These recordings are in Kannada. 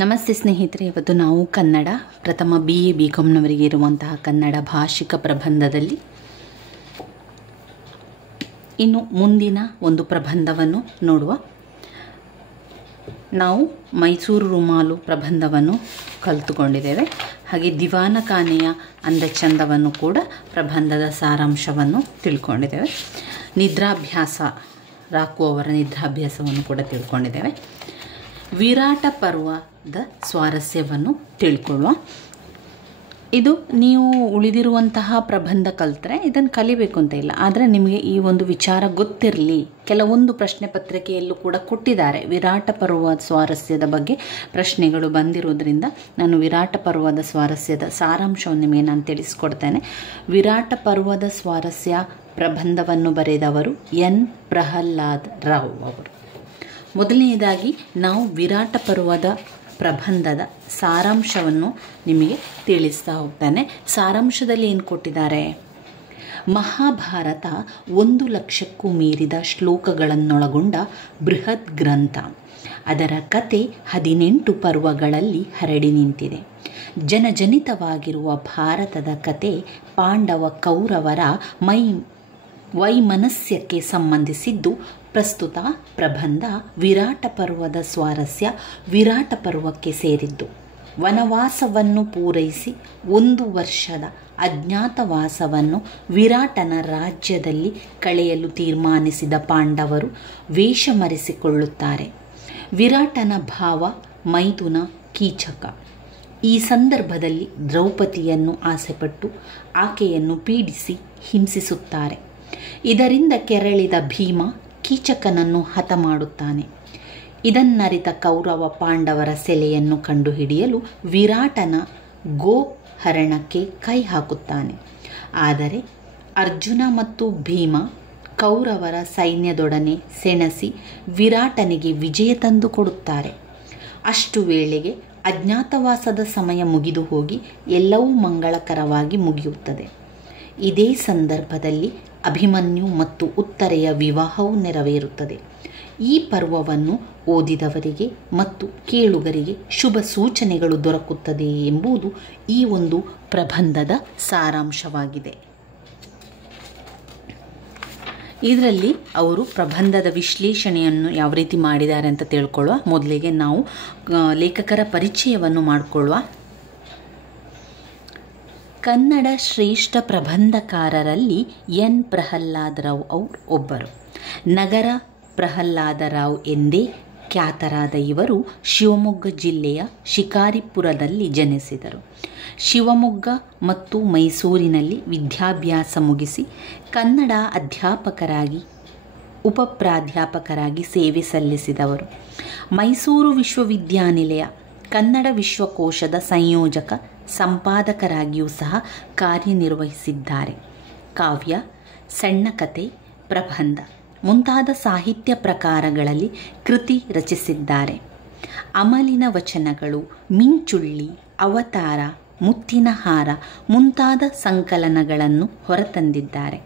ನಮಸ್ತೆ ಸ್ನೇಹಿತರೆ, ಇವತ್ತು ನಾವು ಕನ್ನಡ ಪ್ರಥಮ BA BComನವರಿಗೆ ಇರುವಂತಹ ಕನ್ನಡ ಭಾಷಿಕ ಪ್ರಬಂಧದಲ್ಲಿ ಇನ್ನು ಮುಂದಿನ ಒಂದು ಪ್ರಬಂಧವನ್ನು ನೋಡುವ. ನಾವು ಮೈಸೂರು ರುಮಾಲು ಪ್ರಬಂಧವನ್ನು ಕಲಿತುಕೊಂಡಿದ್ದೇವೆ. ಹಾಗೆ ದಿವಾನ ಖಾನೆಯ ಅಂದಚಂದವನ್ನು ಕೂಡ ಪ್ರಬಂಧದ ಸಾರಾಂಶವನ್ನು ತಿಳ್ಕೊಂಡಿದ್ದೇವೆ. ನಿದ್ರಾಭ್ಯಾಸ, ರಾಕು ಅವರ ನಿದ್ರಾಭ್ಯಾಸವನ್ನು ಕೂಡ ತಿಳ್ಕೊಂಡಿದ್ದೇವೆ. ವಿರಾಟ ಪರ್ವದ ಸ್ವಾರಸ್ಯವನ್ನು ತಿಳ್ಕೊಳ್ಳುವ. ಇದು ನೀವು ಉಳಿದಿರುವಂತಹ ಪ್ರಬಂಧ ಕಲಿತ್ರೆ ಇದನ್ನು ಕಲಿಬೇಕು ಅಂತ ಇಲ್ಲ, ಆದರೆ ನಿಮಗೆ ಈ ಒಂದು ವಿಚಾರ ಗೊತ್ತಿರಲಿ. ಕೆಲವೊಂದು ಪ್ರಶ್ನೆ ಪತ್ರಿಕೆಯಲ್ಲೂ ಕೂಡ ಕೊಟ್ಟಿದ್ದಾರೆ. ವಿರಾಟ ಪರ್ವದ ಸ್ವಾರಸ್ಯದ ಬಗ್ಗೆ ಪ್ರಶ್ನೆಗಳು ಬಂದಿರೋದ್ರಿಂದ ನಾನು ವಿರಾಟ ಪರ್ವದ ಸ್ವಾರಸ್ಯದ ಸಾರಾಂಶವನ್ನು ನಿಮಗೆ ನಾನು ತಿಳಿಸ್ಕೊಡ್ತೇನೆ. ವಿರಾಟ ಪರ್ವದ ಸ್ವಾರಸ್ಯ ಪ್ರಬಂಧವನ್ನು ಬರೆದವರು ಎನ್ ಪ್ರಹ್ಲಾದ್ ರಾವ್ ಅವರು. ಮೊದಲನೆಯದಾಗಿ ನಾವು ವಿರಾಟ ಪರ್ವದ ಪ್ರಬಂಧದ ಸಾರಾಂಶವನ್ನು ನಿಮಗೆ ತಿಳಿಸ್ತಾ ಹೋಗ್ತಾನೆ. ಸಾರಾಂಶದಲ್ಲಿ ಏನು ಕೊಟ್ಟಿದ್ದಾರೆ? ಮಹಾಭಾರತ 1,00,000ಕ್ಕೂ ಮೀರಿದ ಶ್ಲೋಕಗಳನ್ನೊಳಗೊಂಡ ಬೃಹತ್ ಗ್ರಂಥ. ಅದರ ಕತೆ 18 ಪರ್ವಗಳಲ್ಲಿ ಹರಡಿ ನಿಂತಿದೆ. ಜನಜನಿತವಾಗಿರುವ ಭಾರತದ ಕತೆ ಪಾಂಡವ ಕೌರವರ ವೈಮನಸ್ಯಕ್ಕೆ ಸಂಬಂಧಿಸಿದ್ದು. ಪ್ರಸ್ತುತ ಪ್ರಬಂಧ ವಿರಾಟ ಪರ್ವದ ಸ್ವಾರಸ್ಯ ವಿರಾಟ ಪರ್ವಕ್ಕೆ ಸೇರಿದ್ದು. ವನವಾಸವನ್ನು ಪೂರೈಸಿ 1 ವರ್ಷದ ಅಜ್ಞಾತವಾಸವನ್ನು ವಿರಾಟನ ರಾಜ್ಯದಲ್ಲಿ ಕಳೆಯಲು ತೀರ್ಮಾನಿಸಿದ ಪಾಂಡವರು ವೇಷ ಮರೆಸಿಕೊಳ್ಳುತ್ತಾರೆ. ವಿರಾಟನ ಭಾವ ಮೈಥುನ ಕೀಚಕ ಈ ಸಂದರ್ಭದಲ್ಲಿ ದ್ರೌಪದಿಯನ್ನು ಆಸೆಪಟ್ಟು ಆಕೆಯನ್ನು ಪೀಡಿಸಿ ಹಿಂಸಿಸುತ್ತಾರೆ. ಇದರಿಂದ ಕೆರಳಿದ ಭೀಮ ಕೀಚಕನನ್ನು ಹತ ಮಾಡುತ್ತಾನೆ. ಇದನ್ನರಿತ ಕೌರವ ಪಾಂಡವರ ಸೆಲೆಯನ್ನು ಕಂಡುಹಿಡಿಯಲು ವಿರಾಟನ ಗೋಹರಣಕ್ಕೆ ಕೈ ಹಾಕುತ್ತಾನೆ. ಆದರೆ ಅರ್ಜುನ ಮತ್ತು ಭೀಮ ಕೌರವರ ಸೈನ್ಯದೊಡನೆ ಸೆಣಸಿ ವಿರಾಟನಿಗೆ ವಿಜಯ ತಂದು ಕೊಡುತ್ತಾರೆ. ಅಷ್ಟು ವೇಳೆಗೆ ಅಜ್ಞಾತವಾಸದ ಸಮಯ ಮುಗಿದು ಹೋಗಿ ಎಲ್ಲವೂ ಮಂಗಳಕರವಾಗಿ ಮುಗಿಯುತ್ತದೆ. ಇದೇ ಸಂದರ್ಭದಲ್ಲಿ ಅಭಿಮನ್ಯು ಮತ್ತು ಉತ್ತರೆಯ ವಿವಾಹವು ನೆರವೇರುತ್ತದೆ. ಈ ಪರ್ವವನ್ನು ಓದಿದವರಿಗೆ ಮತ್ತು ಕೇಳುಗರಿಗೆ ಶುಭ ಸೂಚನೆಗಳು ದೊರಕುತ್ತದೆ ಎಂಬುದು ಈ ಒಂದು ಪ್ರಬಂಧದ ಸಾರಾಂಶವಾಗಿದೆ. ಇದರಲ್ಲಿ ಅವರು ಪ್ರಬಂಧದ ವಿಶ್ಲೇಷಣೆಯನ್ನು ಯಾವ ರೀತಿ ಮಾಡಿದ್ದಾರೆ ಅಂತ ತಿಳ್ಕೊಳ್ಳುವ. ಮೊದಲಿಗೆ ನಾವು ಲೇಖಕರ ಪರಿಚಯವನ್ನು ಮಾಡಿಕೊಳ್ಳುವ. ಕನ್ನಡ ಶ್ರೇಷ್ಠ ಪ್ರಬಂಧಕಾರರಲ್ಲಿ ಎನ್ ಪ್ರಹ್ಲಾದ್ ರಾವ್ ಅವರು ಒಬ್ಬರು. ನಗರ ಪ್ರಹ್ಲಾದರಾವ್ ಎಂದೇ ಖ್ಯಾತರಾದ ಇವರು ಶಿವಮೊಗ್ಗ ಜಿಲ್ಲೆಯ ಶಿಕಾರಿಪುರದಲ್ಲಿ ಜನಿಸಿದರು. ಶಿವಮೊಗ್ಗ ಮತ್ತು ಮೈಸೂರಿನಲ್ಲಿ ವಿದ್ಯಾಭ್ಯಾಸ ಮುಗಿಸಿ ಕನ್ನಡ ಅಧ್ಯಾಪಕರಾಗಿ ಉಪಪ್ರಾಧ್ಯಾಪಕರಾಗಿ ಸೇವೆ ಸಲ್ಲಿಸಿದವರು. ಮೈಸೂರು ವಿಶ್ವವಿದ್ಯಾನಿಲಯ ಕನ್ನಡ ವಿಶ್ವಕೋಶದ ಸಂಯೋಜಕ ಸಂಪಾದಕರಾಗಿಯೂ ಸಹ ಕಾರ್ಯನಿರ್ವಹಿಸಿದ್ದಾರೆ. ಕಾವ್ಯ, ಸಣ್ಣ ಕತೆ, ಪ್ರಬಂಧ ಮುಂತಾದ ಸಾಹಿತ್ಯ ಪ್ರಕಾರಗಳಲ್ಲಿ ಕೃತಿ ರಚಿಸಿದ್ದಾರೆ. ಅಮಲಿನ ವಚನಗಳು, ಮಿಂಚುಳ್ಳಿ, ಅವತಾರ, ಮುತ್ತಿನ ಹಾರ ಮುಂತಾದ ಸಂಕಲನಗಳನ್ನು ಹೊರತಂದಿದ್ದಾರೆ.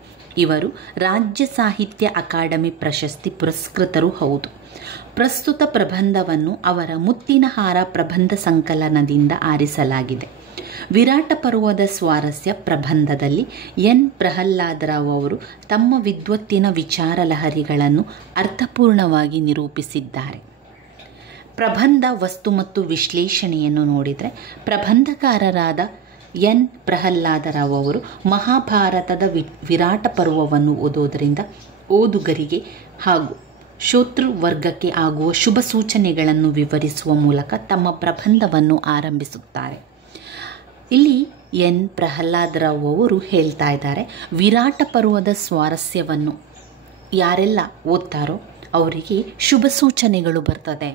ಇವರು ರಾಜ್ಯ ಸಾಹಿತ್ಯ ಅಕಾಡೆಮಿ ಪ್ರಶಸ್ತಿ ಪುರಸ್ಕೃತರೂ ಹೌದು. ಪ್ರಸ್ತುತ ಪ್ರಬಂಧವನ್ನು ಅವರ ಮುತ್ತಿನ ಹಾರ ಪ್ರಬಂಧ ಸಂಕಲನದಿಂದ ಆರಿಸಲಾಗಿದೆ. ವಿರಾಟ ಪರ್ವದ ಸ್ವಾರಸ್ಯ ಪ್ರಬಂಧದಲ್ಲಿ ಎನ್ ಪ್ರಹ್ಲಾದ್ ರಾವ್ ಅವರು ತಮ್ಮ ವಿದ್ವತ್ತಿನ ವಿಚಾರ ಲಹರಿಗಳನ್ನು ಅರ್ಥಪೂರ್ಣವಾಗಿ ನಿರೂಪಿಸಿದ್ದಾರೆ. ಪ್ರಬಂಧ ವಸ್ತು ಮತ್ತು ವಿಶ್ಲೇಷಣೆಯನ್ನು ನೋಡಿದರೆ ಪ್ರಬಂಧಕಾರರಾದ ಎನ್ ಪ್ರಹ್ಲಾದ್ ರಾವ್ ಅವರು ಮಹಾಭಾರತದ ವಿರಾಟ ಪರ್ವವನ್ನು ಓದೋದರಿಂದ ಓದುಗರಿಗೆ ಹಾಗೂ ಶ್ರೋತೃವರ್ಗಕ್ಕೆ ಆಗುವ ಶುಭ ಸೂಚನೆಗಳನ್ನು ವಿವರಿಸುವ ಮೂಲಕ ತಮ್ಮ ಪ್ರಬಂಧವನ್ನು ಆರಂಭಿಸುತ್ತಾರೆ. ಇಲ್ಲಿ ಎನ್ ಪ್ರಹ್ಲಾದ್ ರಾವ್ ಅವರು ಹೇಳ್ತಾ ಇದ್ದಾರೆ, ವಿರಾಟ ಪರ್ವದ ಸ್ವಾರಸ್ಯವನ್ನು ಯಾರೆಲ್ಲ ಓದ್ತಾರೋ ಅವರಿಗೆ ಶುಭ ಸೂಚನೆಗಳು ಬರ್ತದೆ,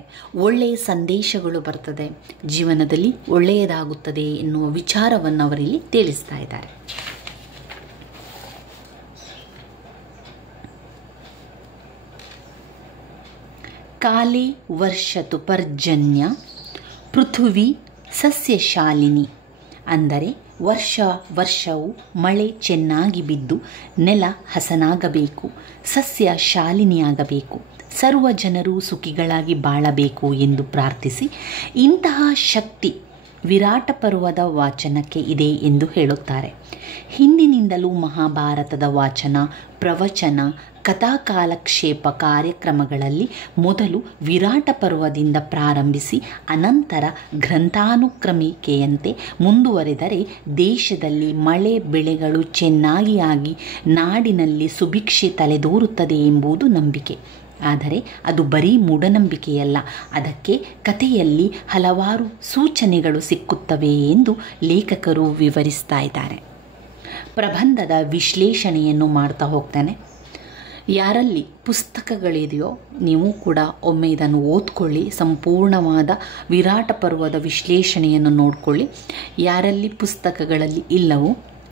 ಒಳ್ಳೆಯ ಸಂದೇಶಗಳು ಬರ್ತದೆ, ಜೀವನದಲ್ಲಿ ಒಳ್ಳೆಯದಾಗುತ್ತದೆ ಎನ್ನುವ ವಿಚಾರವನ್ನು ಅವರಲ್ಲಿ ತಿಳಿಸ್ತಾ ಇದ್ದಾರೆ. ಕಾಲೇ ವರ್ಷತು ಪರ್ಜನ್ಯ ಪೃಥ್ವಿ ಸಸ್ಯಶಾಲಿನಿ. ಅಂದರೆ ವರ್ಷವು ಮಳೆ ಚೆನ್ನಾಗಿ ಬಿದ್ದು ನೆಲ ಹಸನಾಗಬೇಕು, ಸಸ್ಯ ಶಾಲಿನಿಯಾಗಬೇಕು, ಸರ್ವ ಜನರು ಸುಖಿಗಳಾಗಿ ಬಾಳಬೇಕು ಎಂದು ಪ್ರಾರ್ಥಿಸಿ ಇಂತಹ ಶಕ್ತಿ ವಿರಾಟ ಪರ್ವದ ವಾಚನಕ್ಕೆ ಇದೆ ಎಂದು ಹೇಳುತ್ತಾರೆ. ಹಿಂದಿನಿಂದಲೂ ಮಹಾಭಾರತದ ವಾಚನ, ಪ್ರವಚನ, ಕಥಾಕಾಲಕ್ಷೇಪ ಕಾರ್ಯಕ್ರಮಗಳಲ್ಲಿ ಮೊದಲು ವಿರಾಟ ಪರ್ವದಿಂದ ಪ್ರಾರಂಭಿಸಿ ಅನಂತರ ಗ್ರಂಥಾನುಕ್ರಮಿಕೆಯಂತೆ ಮುಂದುವರೆದರೆ ದೇಶದಲ್ಲಿ ಮಳೆ ಬೆಳೆಗಳು ಚೆನ್ನಾಗಿ ಆಗಿ ನಾಡಿನಲ್ಲಿ ಸುಭಿಕ್ಷೆ ತಲೆದೋರುತ್ತದೆ ಎಂಬುದು ನಂಬಿಕೆ. ಆದರೆ ಅದು ಬರೀ ಮೂಢನಂಬಿಕೆಯಲ್ಲ, ಅದಕ್ಕೆ ಕಥೆಯಲ್ಲಿ ಹಲವಾರು ಸೂಚನೆಗಳು ಸಿಕ್ಕುತ್ತವೆ ಎಂದು ಲೇಖಕರು ವಿವರಿಸ್ತಾ ಇದ್ದಾರೆ. ಪ್ರಬಂಧದ ವಿಶ್ಲೇಷಣೆಯನ್ನು ಮಾಡ್ತಾ ಹೋಗ್ತಾನೆ. ಯಾರಲ್ಲಿ ಪುಸ್ತಕಗಳಿದೆಯೋ ನೀವು ಕೂಡ ಒಮ್ಮೆ ಇದನ್ನು ಓದ್ಕೊಳ್ಳಿ, ಸಂಪೂರ್ಣವಾದ ವಿರಾಟ ಪರ್ವದ ವಿಶ್ಲೇಷಣೆಯನ್ನು ನೋಡಿಕೊಳ್ಳಿ. ಯಾರಲ್ಲಿ ಪುಸ್ತಕಗಳಲ್ಲಿ ಇಲ್ಲವೋ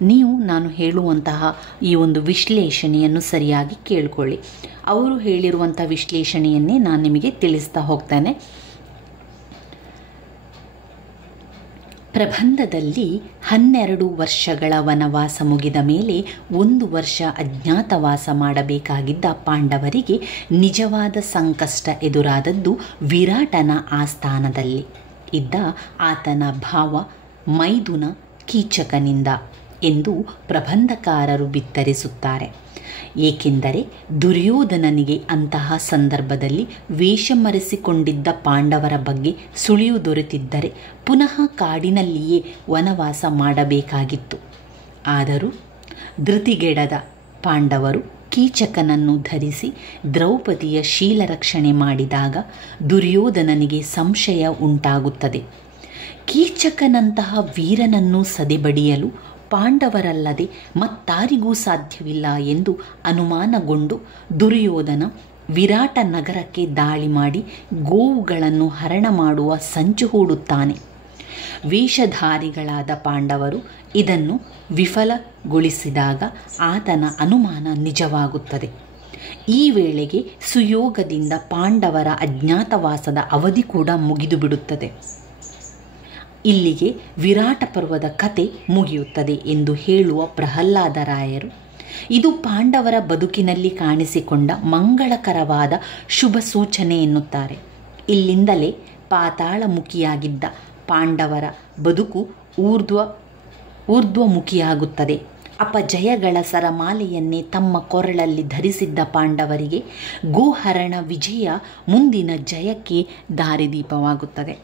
ನೀವು ನಾನು ಹೇಳುವಂತಹ ಈ ಒಂದು ವಿಶ್ಲೇಷಣೆಯನ್ನು ಸರಿಯಾಗಿ ಕೇಳಿಕೊಳ್ಳಿ. ಅವರು ಹೇಳಿರುವಂಥ ವಿಶ್ಲೇಷಣೆಯನ್ನೇ ನಾನು ನಿಮಗೆ ತಿಳಿಸ್ತಾ ಹೋಗ್ತಾನೆ. ಪ್ರಬಂಧದಲ್ಲಿ 12 ವರ್ಷಗಳ ವನವಾಸ ಮುಗಿದ ಮೇಲೆ 1 ವರ್ಷ ಅಜ್ಞಾತವಾಸ ಮಾಡಬೇಕಾಗಿದ್ದ ಪಾಂಡವರಿಗೆ ನಿಜವಾದ ಸಂಕಷ್ಟ ಎದುರಾದದ್ದು ವಿರಾಟನ ಆಸ್ಥಾನದಲ್ಲಿ ಇದ್ದ ಆತನ ಭಾವ ಮೈದುನ ಕೀಚಕನಿಂದ ಎಂದು ಪ್ರಬಂಧಕಾರರು ಬಿತ್ತರಿಸುತ್ತಾರೆ. ಏಕೆಂದರೆ ದುರ್ಯೋಧನನಿಗೆ ಅಂತಹ ಸಂದರ್ಭದಲ್ಲಿ ವೇಷ ಮರೆಸಿಕೊಂಡಿದ್ದ ಪಾಂಡವರ ಬಗ್ಗೆ ಸುಳಿವು ದೊರೆತಿದ್ದರೆ ಪುನಃ ಕಾಡಿನಲ್ಲಿಯೇ ವನವಾಸ ಮಾಡಬೇಕಾಗಿತ್ತು. ಆದರೂ ಧೃತಿಗೆಡದ ಪಾಂಡವರು ಕೀಚಕನನ್ನು ಧರಿಸಿ ದ್ರೌಪದಿಯ ಶೀಲರಕ್ಷಣೆ ಮಾಡಿದಾಗ ದುರ್ಯೋಧನನಿಗೆ ಸಂಶಯ ಉಂಟಾಗುತ್ತದೆ. ಕೀಚಕನಂತಹ ವೀರನನ್ನು ಸದೆಬಡಿಯಲು ಪಾಂಡವರಲ್ಲದೆ ಮತ್ತಾರಿಗೂ ಸಾಧ್ಯವಿಲ್ಲ ಎಂದು ಅನುಮಾನಗೊಂಡು ದುರ್ಯೋಧನ ವಿರಾಟ ನಗರಕ್ಕೆ ದಾಳಿ ಮಾಡಿ ಗೋವುಗಳನ್ನು ಹರಣ ಮಾಡುವ ಸಂಚು ಹೂಡುತ್ತಾನೆ. ವೇಷಧಾರಿಗಳಾದ ಪಾಂಡವರು ಇದನ್ನು ವಿಫಲಗೊಳಿಸಿದಾಗ ಆತನ ಅನುಮಾನ ನಿಜವಾಗುತ್ತದೆ. ಈ ವೇಳೆಗೆ ಸುಯೋಗದಿಂದ ಪಾಂಡವರ ಅಜ್ಞಾತವಾಸದ ಅವಧಿ ಕೂಡ ಮುಗಿದು ಬಿಡುತ್ತದೆ. ಇಲ್ಲಿಗೆ ವಿರಾಟ ಪರ್ವದ ಕತೆ ಮುಗಿಯುತ್ತದೆ ಎಂದು ಹೇಳುವ ಪ್ರಹ್ಲಾದರಾಯರು ಇದು ಪಾಂಡವರ ಬದುಕಿನಲ್ಲಿ ಕಾಣಿಸಿಕೊಂಡ ಮಂಗಳಕರವಾದ ಶುಭ ಸೂಚನೆ ಎನ್ನುತ್ತಾರೆ. ಇಲ್ಲಿಂದಲೇ ಪಾತಾಳಮುಖಿಯಾಗಿದ್ದ ಪಾಂಡವರ ಬದುಕು ಊರ್ಧ್ವಮುಖಿಯಾಗುತ್ತದೆ. ಅಪಜಯಗಳ ಸರಮಾಲೆಯನ್ನೇ ತಮ್ಮ ಕೊರಳಲ್ಲಿ ಧರಿಸಿದ್ದ ಪಾಂಡವರಿಗೆ ಗೋಹರಣ ವಿಜಯ ಮುಂದಿನ ಜಯಕ್ಕೆ ದಾರಿದೀಪವಾಗುತ್ತದೆ.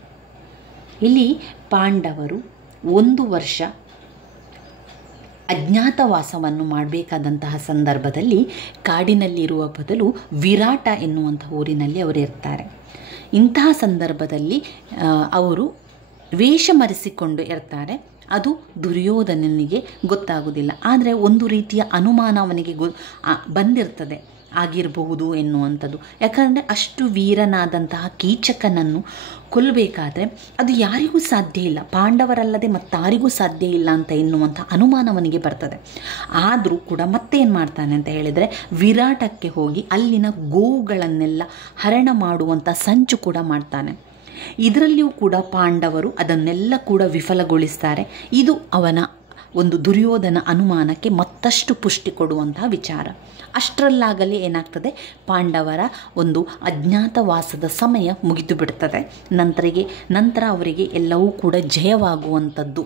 ಇಲ್ಲಿ ಪಾಂಡವರು 1 ವರ್ಷ ಅಜ್ಞಾತವಾಸವನ್ನು ಮಾಡಬೇಕಾದಂತಹ ಸಂದರ್ಭದಲ್ಲಿ ಕಾಡಿನಲ್ಲಿರುವ ಬದಲು ವಿರಾಟ ಎನ್ನುವಂಥ ಊರಿನಲ್ಲಿ ಅವರು ಇರ್ತಾರೆ. ಇಂತಹ ಸಂದರ್ಭದಲ್ಲಿ ಅವರು ವೇಷ ಮರೆಸಿಕೊಂಡು ಇರ್ತಾರೆ. ಅದು ದುರ್ಯೋಧನನಿಗೆ ಗೊತ್ತಾಗುವುದಿಲ್ಲ. ಆದರೆ ಒಂದು ರೀತಿಯ ಅನುಮಾನ ಅವನಿಗೆ ಬಂದಿರ್ತದೆ ಆಗಿರಬಹುದು ಎನ್ನುವಂಥದ್ದು. ಯಾಕಂದರೆ ಅಷ್ಟು ವೀರನಾದಂತಹ ಕೀಚಕನನ್ನು ಕೊಲ್ಲಬೇಕಾದ್ರೆ ಅದು ಯಾರಿಗೂ ಸಾಧ್ಯ ಇಲ್ಲ, ಪಾಂಡವರಲ್ಲದೆ ಮತ್ತಾರಿಗೂ ಸಾಧ್ಯ ಇಲ್ಲ ಅಂತ ಎನ್ನುವಂಥ ಅನುಮಾನ ಅವನಿಗೆ ಬರ್ತದೆ. ಆದರೂ ಕೂಡ ಮತ್ತೇನು ಮಾಡ್ತಾನೆ ಅಂತ ಹೇಳಿದರೆ ವಿರಾಟಕ್ಕೆ ಹೋಗಿ ಅಲ್ಲಿನ ಗೋವುಗಳನ್ನೆಲ್ಲ ಹರಣ ಮಾಡುವಂಥ ಸಂಚು ಕೂಡ ಮಾಡ್ತಾನೆ. ಇದರಲ್ಲಿಯೂ ಕೂಡ ಪಾಂಡವರು ಅದನ್ನೆಲ್ಲ ಕೂಡ ವಿಫಲಗೊಳಿಸ್ತಾರೆ. ಇದು ಅವನ ಒಂದು ದುರ್ಯೋಧನ ಅನುಮಾನಕ್ಕೆ ಮತ್ತಷ್ಟು ಪುಷ್ಟಿ ಕೊಡುವಂತಹ ವಿಚಾರ. ಅಷ್ಟರಲ್ಲಾಗಲೇ ಏನಾಗ್ತದೆ, ಪಾಂಡವರ ಒಂದು ಅಜ್ಞಾತವಾಸದ ಸಮಯ ಮುಗಿದು ಬಿಡ್ತದೆ. ನಂತರ ಅವರಿಗೆ ಎಲ್ಲವೂ ಕೂಡ ಜಯವಾಗುವಂಥದ್ದು.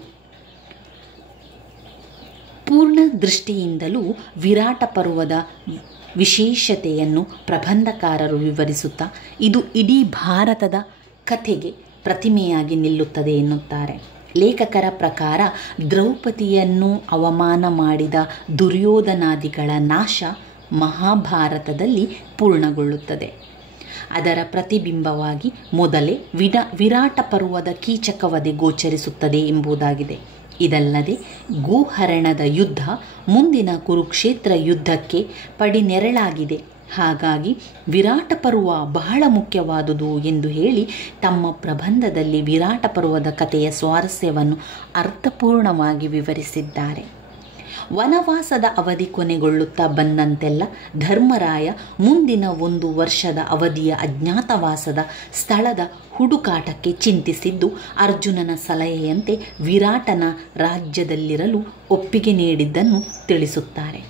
ಪೂರ್ಣ ದೃಷ್ಟಿಯಿಂದಲೂ ವಿರಾಟ ಪರ್ವದ ವಿಶೇಷತೆಯನ್ನು ಪ್ರಬಂಧಕಾರರು ವಿವರಿಸುತ್ತಾ ಇದು ಇಡೀ ಭಾರತದ ಕಥೆಗೆ ಪ್ರತಿಮೆಯಾಗಿ ನಿಲ್ಲುತ್ತದೆ ಎನ್ನುತ್ತಾರೆ. ಲೇಖಕರ ಪ್ರಕಾರ ದ್ರೌಪದಿಯನ್ನು ಅವಮಾನ ಮಾಡಿದ ದುರ್ಯೋಧನಾದಿಗಳ ನಾಶ ಮಹಾಭಾರತದಲ್ಲಿ ಪೂರ್ಣಗೊಳ್ಳುತ್ತದೆ. ಅದರ ಪ್ರತಿಬಿಂಬವಾಗಿ ಮೊದಲೇ ವಿರಾಟ ಪರ್ವದ ಕೀಚಕವಧೆ ಗೋಚರಿಸುತ್ತದೆ ಎಂಬುದಾಗಿದೆ. ಇದಲ್ಲದೆ ಗೋಹರಣದ ಯುದ್ಧ ಮುಂದಿನ ಕುರುಕ್ಷೇತ್ರ ಯುದ್ಧಕ್ಕೆ ಪಡಿನೆರಳಾಗಿದೆ. ಹಾಗಾಗಿ ವಿರಾಟ ಪರ್ವ ಬಹಳ ಮುಖ್ಯವಾದುದು ಎಂದು ಹೇಳಿ ತಮ್ಮ ಪ್ರಬಂಧದಲ್ಲಿ ವಿರಾಟ ಪರ್ವದ ಕಥೆಯ ಸ್ವಾರಸ್ಯವನ್ನು ಅರ್ಥಪೂರ್ಣವಾಗಿ ವಿವರಿಸಿದ್ದಾರೆ. ವನವಾಸದ ಅವಧಿ ಕೊನೆಗೊಳ್ಳುತ್ತಾ ಬಂದಂತೆಲ್ಲ ಧರ್ಮರಾಯ ಮುಂದಿನ 1 ವರ್ಷದ ಅವಧಿಯ ಅಜ್ಞಾತವಾಸದ ಸ್ಥಳದ ಹುಡುಕಾಟಕ್ಕೆ ಚಿಂತಿಸಿದ್ದು ಅರ್ಜುನನ ಸಲಹೆಯಂತೆ ವಿರಾಟನ ರಾಜ್ಯದಲ್ಲಿರಲು ಒಪ್ಪಿಗೆ ನೀಡಿದ್ದನ್ನು ತಿಳಿಸುತ್ತಾರೆ.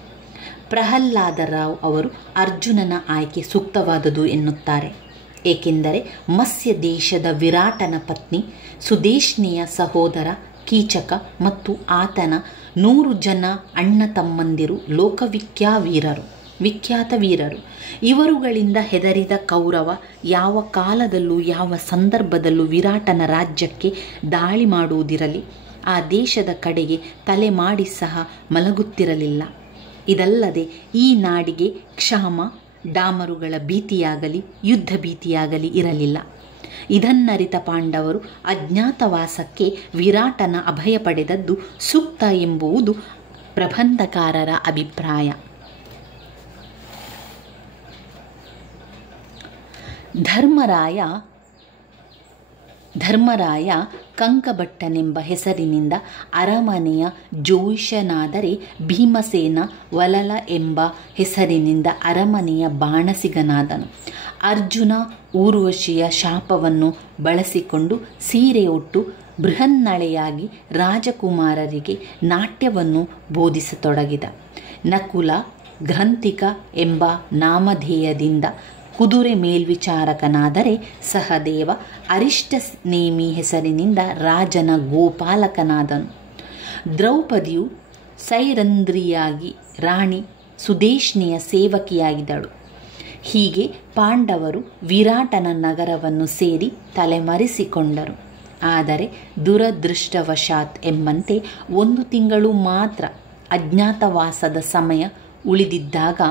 ಪ್ರಹ್ಲಾದರಾವ್ ಅವರು ಅರ್ಜುನನ ಆಯ್ಕೆ ಸೂಕ್ತವಾದುದು ಎನ್ನುತ್ತಾರೆ. ಏಕೆಂದರೆ ಮತ್ಸ್ಯ ದೇಶದ ವಿರಾಟನ ಪತ್ನಿ ಸುದೇಶ್ನಿಯ ಸಹೋದರ ಕೀಚಕ ಮತ್ತು ಆತನ 100 ಜನ ಅಣ್ಣ ತಮ್ಮಂದಿರು ವಿಖ್ಯಾತ ವೀರರು. ಇವರುಗಳಿಂದ ಹೆದರಿದ ಕೌರವ ಯಾವ ಕಾಲದಲ್ಲೂ ಯಾವ ಸಂದರ್ಭದಲ್ಲೂ ವಿರಾಟನ ರಾಜ್ಯಕ್ಕೆ ದಾಳಿ ಮಾಡುವುದಿರಲಿ, ಆ ದೇಶದ ಕಡೆಗೆ ತಲೆ ಮಾಡಿ ಸಹ ಮಲಗುತ್ತಿರಲಿಲ್ಲ. ಇದಲ್ಲದೆ ಈ ನಾಡಿಗೆ ಕ್ಷಾಮ ಡಾಮರುಗಳ ಭೀತಿಯಾಗಲಿ ಯುದ್ಧ ಭೀತಿಯಾಗಲಿ ಇರಲಿಲ್ಲ. ಇದನ್ನರಿತ ಪಾಂಡವರು ಅಜ್ಞಾತವಾಸಕ್ಕೆ ವಿರಾಟನ ಅಭಯ ಪಡೆದದ್ದು ಸೂಕ್ತ ಎಂಬುದು ಪ್ರಬಂಧಕಾರರ ಅಭಿಪ್ರಾಯ. ಧರ್ಮರಾಯ ಕಂಕಭಟ್ಟನೆಂಬ ಹೆಸರಿನಿಂದ ಅರಮನೆಯ ಜೋಯಿಷನಾದರೆ ಭೀಮಸೇನ ವಲಲ ಎಂಬ ಹೆಸರಿನಿಂದ ಅರಮನೆಯ ಬಾಣಸಿಗನಾದನು. ಅರ್ಜುನ ಊರ್ವಶಿಯ ಶಾಪವನ್ನು ಬಳಸಿಕೊಂಡು ಸೀರೆ ಉಟ್ಟು ಬೃಹನ್ನಳೆಯಾಗಿ ರಾಜಕುಮಾರರಿಗೆ ನಾಟ್ಯವನ್ನು ಬೋಧಿಸತೊಡಗಿದ. ನಕುಲ ಗ್ರಂಥಿಕ ಎಂಬ ನಾಮಧೇಯದಿಂದ ಕುದುರೆ ಮೇಲ್ವಿಚಾರಕನಾದರೆ ಸಹದೇವ ಅರಿಷ್ಟನೇಮಿ ಹೆಸರಿನಿಂದ ರಾಜನ ಗೋಪಾಲಕನಾದನು. ದ್ರೌಪದಿಯು ಸೈರಂಧ್ರಿಯಾಗಿ ರಾಣಿ ಸುದೇಶ್ನಿಯ ಸೇವಕಿಯಾಗಿದ್ದಳು. ಹೀಗೆ ಪಾಂಡವರು ವಿರಾಟನ ನಗರವನ್ನು ಸೇರಿ ತಲೆಮರೆಸಿಕೊಂಡರು. ಆದರೆ ದುರದೃಷ್ಟವಶಾತ್ ಎಂಬಂತೆ 1 ತಿಂಗಳು ಮಾತ್ರ ಅಜ್ಞಾತವಾಸದ ಸಮಯ ಉಳಿದಿದ್ದಾಗ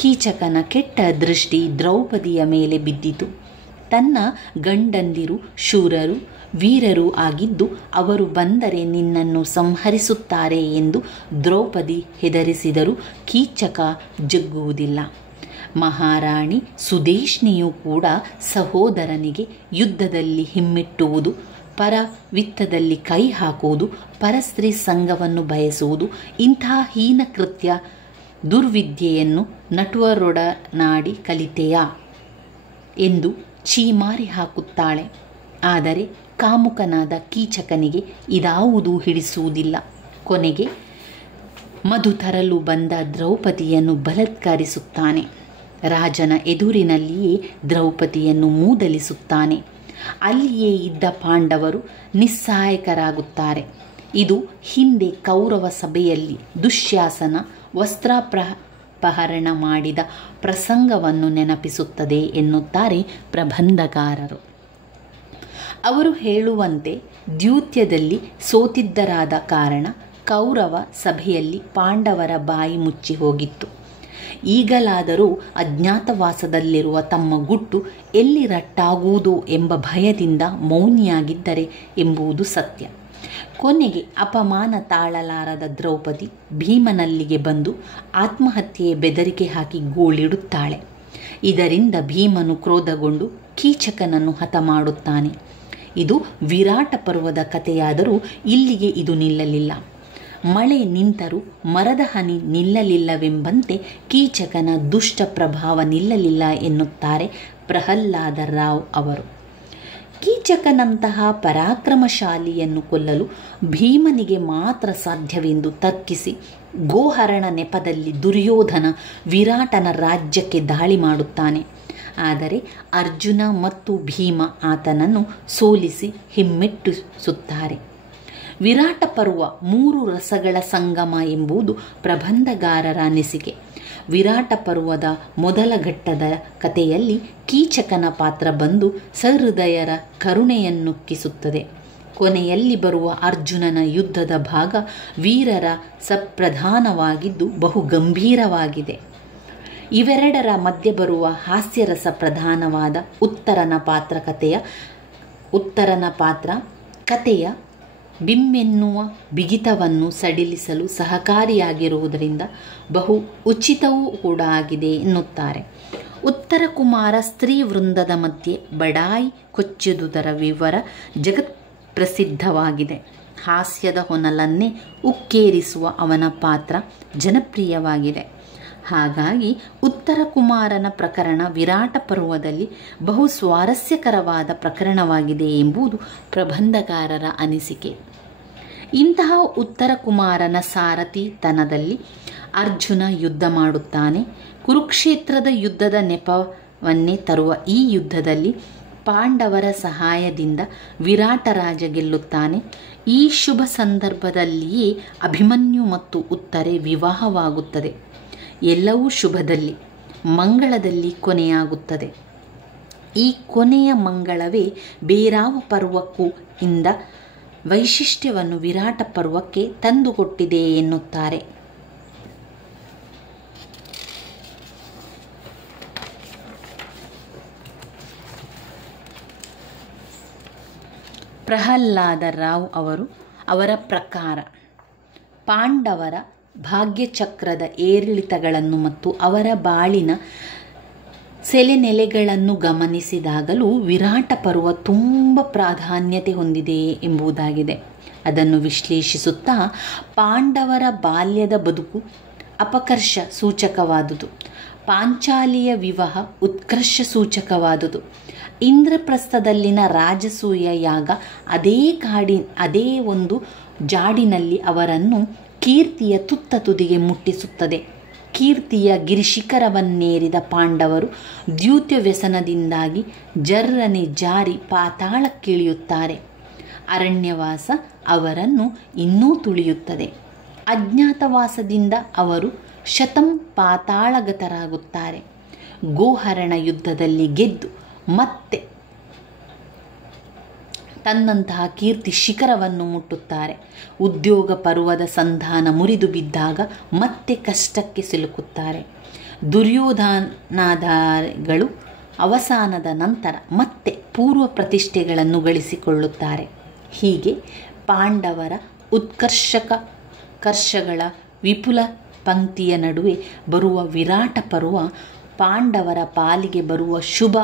ಕೀಚಕನ ಕೆಟ್ಟ ದೃಷ್ಟಿ ದ್ರೌಪದಿಯ ಮೇಲೆ ಬಿದ್ದಿತು. ತನ್ನ ಗಂಡಂದಿರು ಶೂರರು ವೀರರೂ ಆಗಿದ್ದು ಅವರು ಬಂದರೆ ನಿನ್ನನ್ನು ಸಂಹರಿಸುತ್ತಾರೆ ಎಂದು ದ್ರೌಪದಿ ಹೆದರಿಸಿದರೂ ಕೀಚಕ ಜಗ್ಗುವುದಿಲ್ಲ. ಮಹಾರಾಣಿ ಸುದೇಶ್ನಿಯೂ ಕೂಡ ಸಹೋದರನಿಗೆ ಯುದ್ಧದಲ್ಲಿ ಹಿಮ್ಮೆಟ್ಟುವುದು, ಪರವಿತ್ತದಲ್ಲಿ ಕೈ ಹಾಕುವುದು, ಪರಸ್ತ್ರೀ ಸಂಘವನ್ನು ಬಯಸುವುದು, ಇಂಥ ಹೀನ ಕೃತ್ಯ ದುರ್ವಿದ್ಯೆಯನ್ನು ನಟುವರೊಡನಾಡಿ ಕಲಿತೆಯಾ ಎಂದು ಚೀಮಾರಿ ಹಾಕುತ್ತಾಳೆ. ಆದರೆ ಕಾಮುಕನಾದ ಕೀಚಕನಿಗೆ ಇದಾವುದೂ ಹಿಡಿಸುವುದಿಲ್ಲ. ಕೊನೆಗೆ ಮಧು ತರಲು ಬಂದ ದ್ರೌಪದಿಯನ್ನು ಬಲಾತ್ಕರಿಸುತ್ತಾನೆ. ರಾಜನ ಎದುರಿನಲ್ಲಿಯೇ ದ್ರೌಪದಿಯನ್ನು ಮೂದಲಿಸುತ್ತಾನೆ. ಅಲ್ಲಿಯೇ ಇದ್ದ ಪಾಂಡವರು ನಿಸ್ಸಹಾಯಕರಾಗುತ್ತಾರೆ. ಇದು ಹಿಂದೆ ಕೌರವ ಸಭೆಯಲ್ಲಿ ದುಶ್ಯಾಸನ ವಸ್ತ್ರಾಪಹರಣ ಮಾಡಿದ ಪ್ರಸಂಗವನ್ನು ನೆನಪಿಸುತ್ತದೆ ಎನ್ನುತ್ತಾರೆ ಪ್ರಬಂಧಕಾರರು. ಅವರು ಹೇಳುವಂತೆ ದ್ಯೂತ್ಯದಲ್ಲಿ ಸೋತಿದ್ದರಾದ ಕಾರಣ ಕೌರವ ಸಭೆಯಲ್ಲಿ ಪಾಂಡವರ ಬಾಯಿ ಮುಚ್ಚಿ ಹೋಗಿತ್ತು. ಈಗಲಾದರೂ ಅಜ್ಞಾತವಾಸದಲ್ಲಿರುವ ತಮ್ಮ ಗುಟ್ಟು ಎಲ್ಲಿ ರಟ್ಟಾಗುವುದೋ ಎಂಬ ಭಯದಿಂದ ಮೌನಿಯಾಗಿದ್ದರೆ ಎಂಬುದು ಸತ್ಯ. ಕೊನೆಗೆ ಅಪಮಾನ ತಾಳಲಾರದ ದ್ರೌಪದಿ ಭೀಮನಲ್ಲಿಗೆ ಬಂದು ಆತ್ಮಹತ್ಯೆಯ ಬೆದರಿಕೆ ಹಾಕಿ ಗೋಳಿಡುತ್ತಾಳೆ. ಇದರಿಂದ ಭೀಮನು ಕ್ರೋಧಗೊಂಡು ಕೀಚಕನನ್ನು ಹತ ಮಾಡುತ್ತಾನೆ. ಇದು ವಿರಾಟ ಪರ್ವದ ಕಥೆಯಾದರೂ ಇಲ್ಲಿಗೆ ಇದು ನಿಲ್ಲಲಿಲ್ಲ. ಮಳೆ ನಿಂತರೂ ಮರದ ಹನಿ ನಿಲ್ಲಲಿಲ್ಲವೆಂಬಂತೆ ಕೀಚಕನ ದುಷ್ಟ ಪ್ರಭಾವ ನಿಲ್ಲಲಿಲ್ಲ ಎನ್ನುತ್ತಾರೆ ಪ್ರಹ್ಲಾದರಾವ್ ಅವರು. ಕೀಚಕನಂತಹ ಪರಾಕ್ರಮಶಾಲಿಯನ್ನು ಕೊಲ್ಲಲು ಭೀಮನಿಗೆ ಮಾತ್ರ ಸಾಧ್ಯವೆಂದು ತರ್ಕಿಸಿ ಗೋಹರಣ ನೆಪದಲ್ಲಿ ದುರ್ಯೋಧನ ವಿರಾಟನ ರಾಜ್ಯಕ್ಕೆ ದಾಳಿ ಮಾಡುತ್ತಾನೆ. ಆದರೆ ಅರ್ಜುನ ಮತ್ತು ಭೀಮ ಆತನನ್ನು ಸೋಲಿಸಿ ಹಿಮ್ಮೆಟ್ಟಿಸುತ್ತಾರೆ. ವಿರಾಟ ಪರ್ವ 3 ರಸಗಳ ಸಂಗಮ ಎಂಬುದು ಪ್ರಬಂಧಗಾರರ ಅನಿಸಿಕೆ. ವಿರಾಟ ಪರ್ವದ ಮೊದಲ ಘಟ್ಟದ ಕಥೆಯಲ್ಲಿ ಕೀಚಕನ ಪಾತ್ರ ಬಂದು ಸಹೃದಯರ ಕರುಣೆಯನ್ನುಕ್ಕಿಸುತ್ತದೆ. ಕೊನೆಯಲ್ಲಿ ಬರುವ ಅರ್ಜುನನ ಯುದ್ಧದ ಭಾಗ ವೀರರ ಸಪ್ರಧಾನವಾಗಿದ್ದು ಬಹು ಗಂಭೀರವಾಗಿದೆ. ಇವೆರಡರ ಮಧ್ಯೆ ಬರುವ ಹಾಸ್ಯರಸ ಪ್ರಧಾನವಾದ ಉತ್ತರನ ಪಾತ್ರ ಕಥೆಯ ಬಿಮ್ಮೆನ್ನುವ ಬಿಗಿತವನ್ನು ಸಡಿಲಿಸಲು ಸಹಕಾರಿಯಾಗಿರುವುದರಿಂದ ಬಹು ಉಚಿತವೂ ಕೂಡ ಆಗಿದೆ ಎನ್ನುತ್ತಾರೆ. ಉತ್ತರ ಕುಮಾರ ಸ್ತ್ರೀ ವೃಂದದ ಮಧ್ಯೆ ಬಡಾಯಿ ಕೊಚ್ಚುವುದರ ವಿವರ ಜಗತ್ಪ್ರಸಿದ್ಧವಾಗಿದೆ. ಹಾಸ್ಯದ ಹೊನಲನ್ನೇ ಉಕ್ಕೇರಿಸುವ ಅವನ ಪಾತ್ರ ಜನಪ್ರಿಯವಾಗಿದೆ. ಹಾಗಾಗಿ ಉತ್ತರ ಕುಮಾರನ ಪ್ರಕರಣ ವಿರಾಟ ಪರ್ವದಲ್ಲಿ ಬಹು ಸ್ವಾರಸ್ಯಕರವಾದ ಪ್ರಕರಣವಾಗಿದೆ ಎಂಬುದು ಪ್ರಬಂಧಕಾರರ ಅನಿಸಿಕೆ. ಇಂತಹ ಉತ್ತರ ಕುಮಾರನ ಸಾರಥಿತನದಲ್ಲಿ ಅರ್ಜುನ ಯುದ್ಧ ಮಾಡುತ್ತಾನೆ. ಕುರುಕ್ಷೇತ್ರದ ಯುದ್ಧದ ನೆಪವನ್ನೇ ತರುವ ಈ ಯುದ್ಧದಲ್ಲಿ ಪಾಂಡವರ ಸಹಾಯದಿಂದ ವಿರಾಟ ರಾಜ ಗೆಲ್ಲುತ್ತಾನೆ. ಈ ಶುಭ ಸಂದರ್ಭದಲ್ಲಿಯೇ ಅಭಿಮನ್ಯು ಮತ್ತು ಉತ್ತರೆ ವಿವಾಹವಾಗುತ್ತದೆ. ಎಲ್ಲವೂ ಶುಭದಲ್ಲಿ, ಮಂಗಳದಲ್ಲಿ ಕೊನೆಯಾಗುತ್ತದೆ. ಈ ಕೊನೆಯ ಮಂಗಳವೇ ಬೇರಾವ ಪರ್ವಕ್ಕೂ ಇಂದ ವೈಶಿಷ್ಟ್ಯವನ್ನು ವಿರಾಟ ಪರ್ವಕ್ಕೆ ತಂದುಕೊಟ್ಟಿದೆ ಎನ್ನುತ್ತಾರೆ. ಪ್ರಹ್ಲಾದ ರಾವ್ ಅವರ ಪ್ರಕಾರ ಪಾಂಡವರ ಭಾಗ್ಯಚಕ್ರದ ಏರಿಳಿತಗಳನ್ನು ಮತ್ತು ಅವರ ಬಾಳಿನ ಸೆಲೆನೆಲೆಗಳನ್ನು ಗಮನಿಸಿದಾಗಲೂ ವಿರಾಟ ಪರ್ವ ತುಂಬ ಪ್ರಾಧಾನ್ಯತೆ ಹೊಂದಿದೆ ಎಂಬುದಾಗಿದೆ. ಅದನ್ನು ವಿಶ್ಲೇಷಿಸುತ್ತಾ ಪಾಂಡವರ ಬಾಲ್ಯದ ಬದುಕು ಅಪಕರ್ಷ ಸೂಚಕವಾದುದು, ಪಾಂಚಾಲಿಯ ವಿವಾಹ ಉತ್ಕರ್ಷ ಸೂಚಕವಾದುದು, ಇಂದ್ರಪ್ರಸ್ಥದಲ್ಲಿನ ರಾಜಸೂಯ ಯಾಗ ಅದೇ ಒಂದು ಜಾಡಿನಲ್ಲಿ ಅವರನ್ನು ಕೀರ್ತಿಯ ತುತ್ತ ತುದಿಗೆ ಮುಟ್ಟಿಸುತ್ತದೆ. ಕೀರ್ತಿಯ ಗಿರಿಶಿಖರವನ್ನೇರಿದ ಪಾಂಡವರು ದ್ಯೂತ್ಯ ವ್ಯಸನದಿಂದಾಗಿ ಜರ್ರನೆ ಜಾರಿ ಪಾತಾಳಕ್ಕಿಳಿಯುತ್ತಾರೆ. ಅರಣ್ಯವಾಸ ಅವರನ್ನು ಇನ್ನೂ ತುಳಿಯುತ್ತದೆ. ಅಜ್ಞಾತವಾಸದಿಂದ ಅವರು ಶತಂ ಪಾತಾಳಗತರಾಗುತ್ತಾರೆ. ಗೋಹರಣ ಯುದ್ಧದಲ್ಲಿ ಗೆದ್ದು ಮತ್ತೆ ತನ್ನಂತಹ ಕೀರ್ತಿ ಶಿಖರವನ್ನು ಮುಟ್ಟುತ್ತಾರೆ. ಉದ್ಯೋಗ ಪರ್ವದ ಸಂಧಾನ ಮುರಿದು ಬಿದ್ದಾಗ ಮತ್ತೆ ಕಷ್ಟಕ್ಕೆ ಸಿಲುಕುತ್ತಾರೆ. ದುರ್ಯೋಧನಾದಿಗಳು ಅವಸಾನದ ನಂತರ ಮತ್ತೆ ಪೂರ್ವ ಪ್ರತಿಷ್ಠೆಗಳನ್ನು ಗಳಿಸಿಕೊಳ್ಳುತ್ತಾರೆ. ಹೀಗೆ ಪಾಂಡವರ ಉತ್ಕರ್ಷಗಳ ವಿಪುಲ ಪಂಕ್ತಿಯ ನಡುವೆ ಬರುವ ವಿರಾಟ ಪರ್ವ ಪಾಂಡವರ ಪಾಲಿಗೆ ಬರುವ ಶುಭ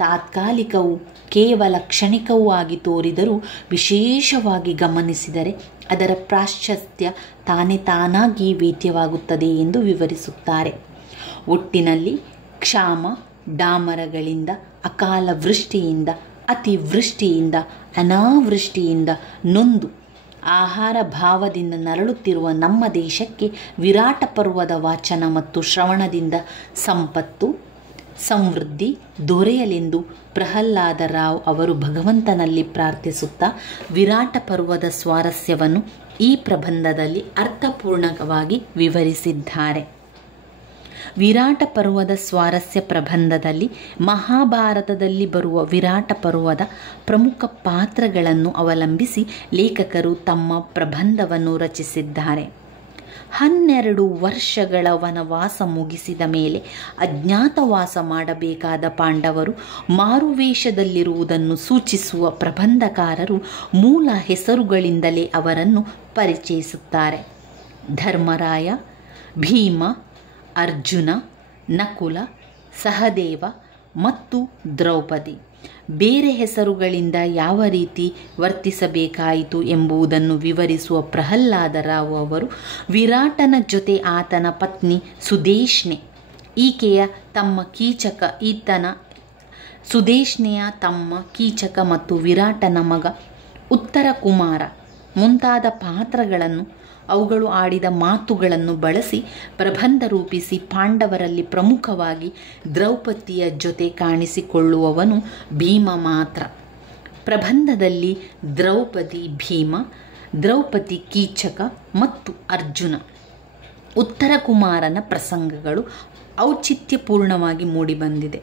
ತಾತ್ಕಾಲಿಕವೂ ಕೇವಲ ಕ್ಷಣಿಕವೂ ಆಗಿ ತೋರಿದರೂ ವಿಶೇಷವಾಗಿ ಗಮನಿಸಿದರೆ ಅದರ ಪ್ರಾಶಸ್ತ್ಯ ತಾನಾಗಿ ವೇದ್ಯವಾಗುತ್ತದೆ ಎಂದು ವಿವರಿಸುತ್ತಾರೆ. ಒಟ್ಟಿನಲ್ಲಿ ಕ್ಷಾಮ ಡಾಮರಗಳಿಂದ, ಅಕಾಲ ವೃಷ್ಟಿಯಿಂದ, ಅತಿವೃಷ್ಟಿಯಿಂದ, ಅನಾವೃಷ್ಟಿಯಿಂದ ನೊಂದು ಆಹಾರ ಭಾವದಿಂದ ನರಳುತ್ತಿರುವ ನಮ್ಮ ದೇಶಕ್ಕೆ ವಿರಾಟ ಪರ್ವದ ವಾಚನ ಮತ್ತು ಶ್ರವಣದಿಂದ ಸಂಪತ್ತು ಸಮೃದ್ಧಿ ದೊರೆಯಲೆಂದು ಪ್ರಹ್ಲಾದ ರಾವ್ ಅವರು ಭಗವಂತನಲ್ಲಿ ಪ್ರಾರ್ಥಿಸುತ್ತಾ ವಿರಾಟ ಪರ್ವದ ಸ್ವಾರಸ್ಯವನ್ನು ಈ ಪ್ರಬಂಧದಲ್ಲಿ ಅರ್ಥಪೂರ್ಣವಾಗಿ ವಿವರಿಸಿದ್ದಾರೆ. ವಿರಾಟ ಪರ್ವದ ಸ್ವಾರಸ್ಯ ಪ್ರಬಂಧದಲ್ಲಿ ಮಹಾಭಾರತದಲ್ಲಿ ಬರುವ ವಿರಾಟ ಪರ್ವದ ಪ್ರಮುಖ ಪಾತ್ರಗಳನ್ನು ಅವಲಂಬಿಸಿ ಲೇಖಕರು ತಮ್ಮ ಪ್ರಬಂಧವನ್ನು ರಚಿಸಿದ್ದಾರೆ. 12 ವರ್ಷಗಳ ವನವಾಸ ಮುಗಿಸಿದ ಮೇಲೆ ಅಜ್ಞಾತವಾಸ ಮಾಡಬೇಕಾದ ಪಾಂಡವರು ಮಾರುವೇಷದಲ್ಲಿರುವುದನ್ನು ಸೂಚಿಸುವ ಪ್ರಬಂಧಕಾರರು ಮೂಲ ಹೆಸರುಗಳಿಂದಲೇ ಅವರನ್ನು ಪರಿಚಯಿಸುತ್ತಾರೆ. ಧರ್ಮರಾಯ, ಭೀಮ, ಅರ್ಜುನ, ನಕುಲ, ಸಹದೇವ ಮತ್ತು ದ್ರೌಪದಿ. ಬೇರೆ ಹೆಸರುಗಳಿಂದ ಯಾವ ರೀತಿ ವರ್ತಿಸಬೇಕಾಯಿತು ಎಂಬುದನ್ನು ವಿವರಿಸುವ ಪ್ರಹ್ಲಾದ ರಾವ್ ಅವರು ವಿರಾಟನ ಜೊತೆ ಆತನ ಪತ್ನಿ ಸುದೇಶ್ನೆ, ಈಕೆಯ ತಮ್ಮ ಕೀಚಕ, ಸುದೇಶ್ನೆಯ ತಮ್ಮ ಕೀಚಕ ಮತ್ತು ವಿರಾಟನ ಮಗ ಉತ್ತರ ಕುಮಾರ ಮುಂತಾದ ಪಾತ್ರಗಳನ್ನು, ಅವುಗಳು ಆಡಿದ ಮಾತುಗಳನ್ನು ಬಳಸಿ ಪ್ರಬಂಧ ರೂಪಿಸಿ ಪಾಂಡವರಲ್ಲಿ ಪ್ರಮುಖವಾಗಿ ದ್ರೌಪದಿಯ ಜೊತೆ ಕಾಣಿಸಿಕೊಳ್ಳುವವನು ಭೀಮ ಮಾತ್ರ. ಪ್ರಬಂಧದಲ್ಲಿ ದ್ರೌಪದಿ ಭೀಮ, ದ್ರೌಪದಿ ಕೀಚಕ ಮತ್ತು ಅರ್ಜುನ, ಉತ್ತರ ಕುಮಾರನ ಪ್ರಸಂಗಗಳು ಔಚಿತ್ಯಪೂರ್ಣವಾಗಿ ಮೂಡಿಬಂದಿದೆ.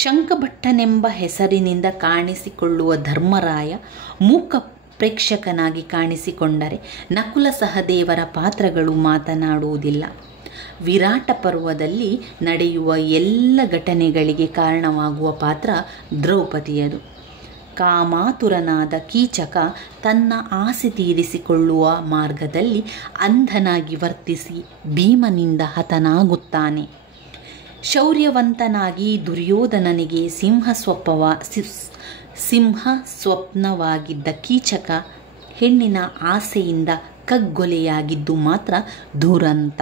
ಶಂಖಭಟ್ಟನೆಂಬ ಹೆಸರಿನಿಂದ ಕಾಣಿಸಿಕೊಳ್ಳುವ ಧರ್ಮರಾಯ ಮೂಕ ಪ್ರೇಕ್ಷಕನಾಗಿ ಕಾಣಿಸಿಕೊಂಡರೆ ನಕುಲ ಸಹದೇವರ ಪಾತ್ರಗಳು ಮಾತನಾಡುವುದಿಲ್ಲ. ವಿರಾಟ ಪರ್ವದಲ್ಲಿ ನಡೆಯುವ ಎಲ್ಲ ಘಟನೆಗಳಿಗೆ ಕಾರಣವಾಗುವ ಪಾತ್ರ ದ್ರೌಪದಿಯದು. ಕಾಮಾತುರನಾದ ಕೀಚಕ ತನ್ನ ಆಸೆ ತೀರಿಸಿಕೊಳ್ಳುವ ಮಾರ್ಗದಲ್ಲಿ ಅಂಧನಾಗಿ ವರ್ತಿಸಿ ಭೀಮನಿಂದ ಹತನಾಗುತ್ತಾನೆ. ಶೌರ್ಯವಂತನಾಗಿ ದುರ್ಯೋಧನನಿಗೆ ಸಿಂಹ ಸ್ವಪ್ನವಾಗಿದ್ದ ಕೀಚಕ ಹೆಣ್ಣಿನ ಆಸೆಯಿಂದ ಕಗ್ಗೊಲೆಯಾಗಿದ್ದು ಮಾತ್ರ ದುರಂತ.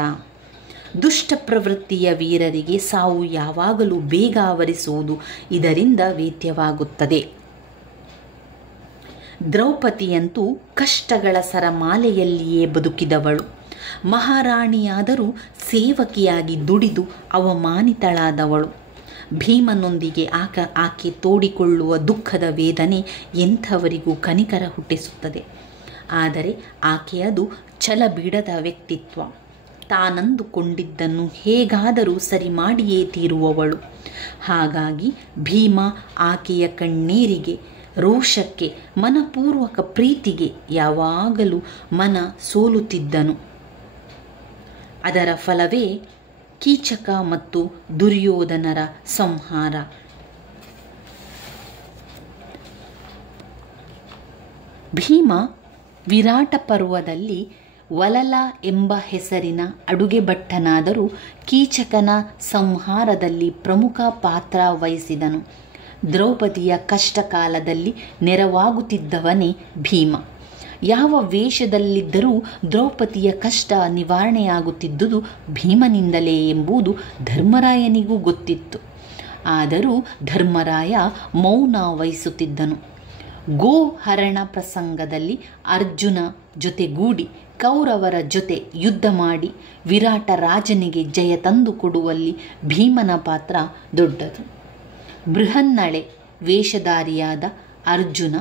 ದುಷ್ಟ ಪ್ರವೃತ್ತಿಯ ವೀರರಿಗೆ ಸಾವು ಯಾವಾಗಲೂ ಬೇಗ ಆವರಿಸುವುದು ಇದರಿಂದ ವೇದ್ಯವಾಗುತ್ತದೆ. ದ್ರೌಪದಿಯಂತೂ ಕಷ್ಟಗಳ ಸರಮಾಲೆಯಲ್ಲಿಯೇ ಬದುಕಿದವಳು. ಮಹಾರಾಣಿಯಾದರೂ ಸೇವಕಿಯಾಗಿ ದುಡಿದು ಅವಮಾನಿತಳಾದವಳು. ಭೀಮನೊಂದಿಗೆ ಆಕೆ ತೋಡಿಕೊಳ್ಳುವ ದುಃಖದ ವೇದನೆ ಎಂಥವರಿಗೂ ಕನಿಕರ ಹುಟ್ಟಿಸುತ್ತದೆ. ಆದರೆ ಆಕೆಯದು ಛಲ ಬಿಡದ ವ್ಯಕ್ತಿತ್ವ. ತಾನಂದುಕೊಂಡಿದ್ದನ್ನು ಹೇಗಾದರೂ ಸರಿ ಮಾಡಿಯೇ ತೀರುವವಳು. ಹಾಗಾಗಿ ಭೀಮ ಆಕೆಯ ಕಣ್ಣೀರಿಗೆ, ರೋಷಕ್ಕೆ, ಮನಪೂರ್ವಕ ಪ್ರೀತಿಗೆ ಯಾವಾಗಲೂ ಮನ ಸೋಲುತ್ತಿದ್ದನು. ಅದರ ಫಲವೇ ಕೀಚಕ ಮತ್ತು ದುರ್ಯೋಧನರ ಸಂಹಾರ. ಭೀಮ ವಿರಾಟ ಪರ್ವದಲ್ಲಿ ವಲಲ ಎಂಬ ಹೆಸರಿನ ಅಡುಗೆ ಭಟ್ಟನಾದರೂ ಕೀಚಕನ ಸಂಹಾರದಲ್ಲಿ ಪ್ರಮುಖ ಪಾತ್ರ ವಹಿಸಿದನು. ದ್ರೌಪದಿಯ ಕಷ್ಟ ಕಾಲದಲ್ಲಿ ನೆರವಾಗುತ್ತಿದ್ದವನೇ ಭೀಮ. ಯಾವ ವೇಷದಲ್ಲಿದ್ದರೂ ದ್ರೌಪದಿಯ ಕಷ್ಟ ನಿವಾರಣೆಯಾಗುತ್ತಿದ್ದುದು ಭೀಮನಿಂದಲೇ ಎಂಬುದು ಧರ್ಮರಾಯನಿಗೂ ಗೊತ್ತಿತ್ತು. ಆದರೂ ಧರ್ಮರಾಯ ಮೌನ ವಹಿಸುತ್ತಿದ್ದನು. ಗೋಹರಣ ಪ್ರಸಂಗದಲ್ಲಿ ಅರ್ಜುನ ಜೊತೆಗೂಡಿ ಕೌರವರ ಜೊತೆ ಯುದ್ಧ ಮಾಡಿ ವಿರಾಟ ರಾಜನಿಗೆ ಜಯ ತಂದು ಕೊಡುವಲ್ಲಿ ಭೀಮನ ಪಾತ್ರ ದೊಡ್ಡದು. ಬೃಹನ್ನಳೆ ವೇಷಧಾರಿಯಾದ ಅರ್ಜುನ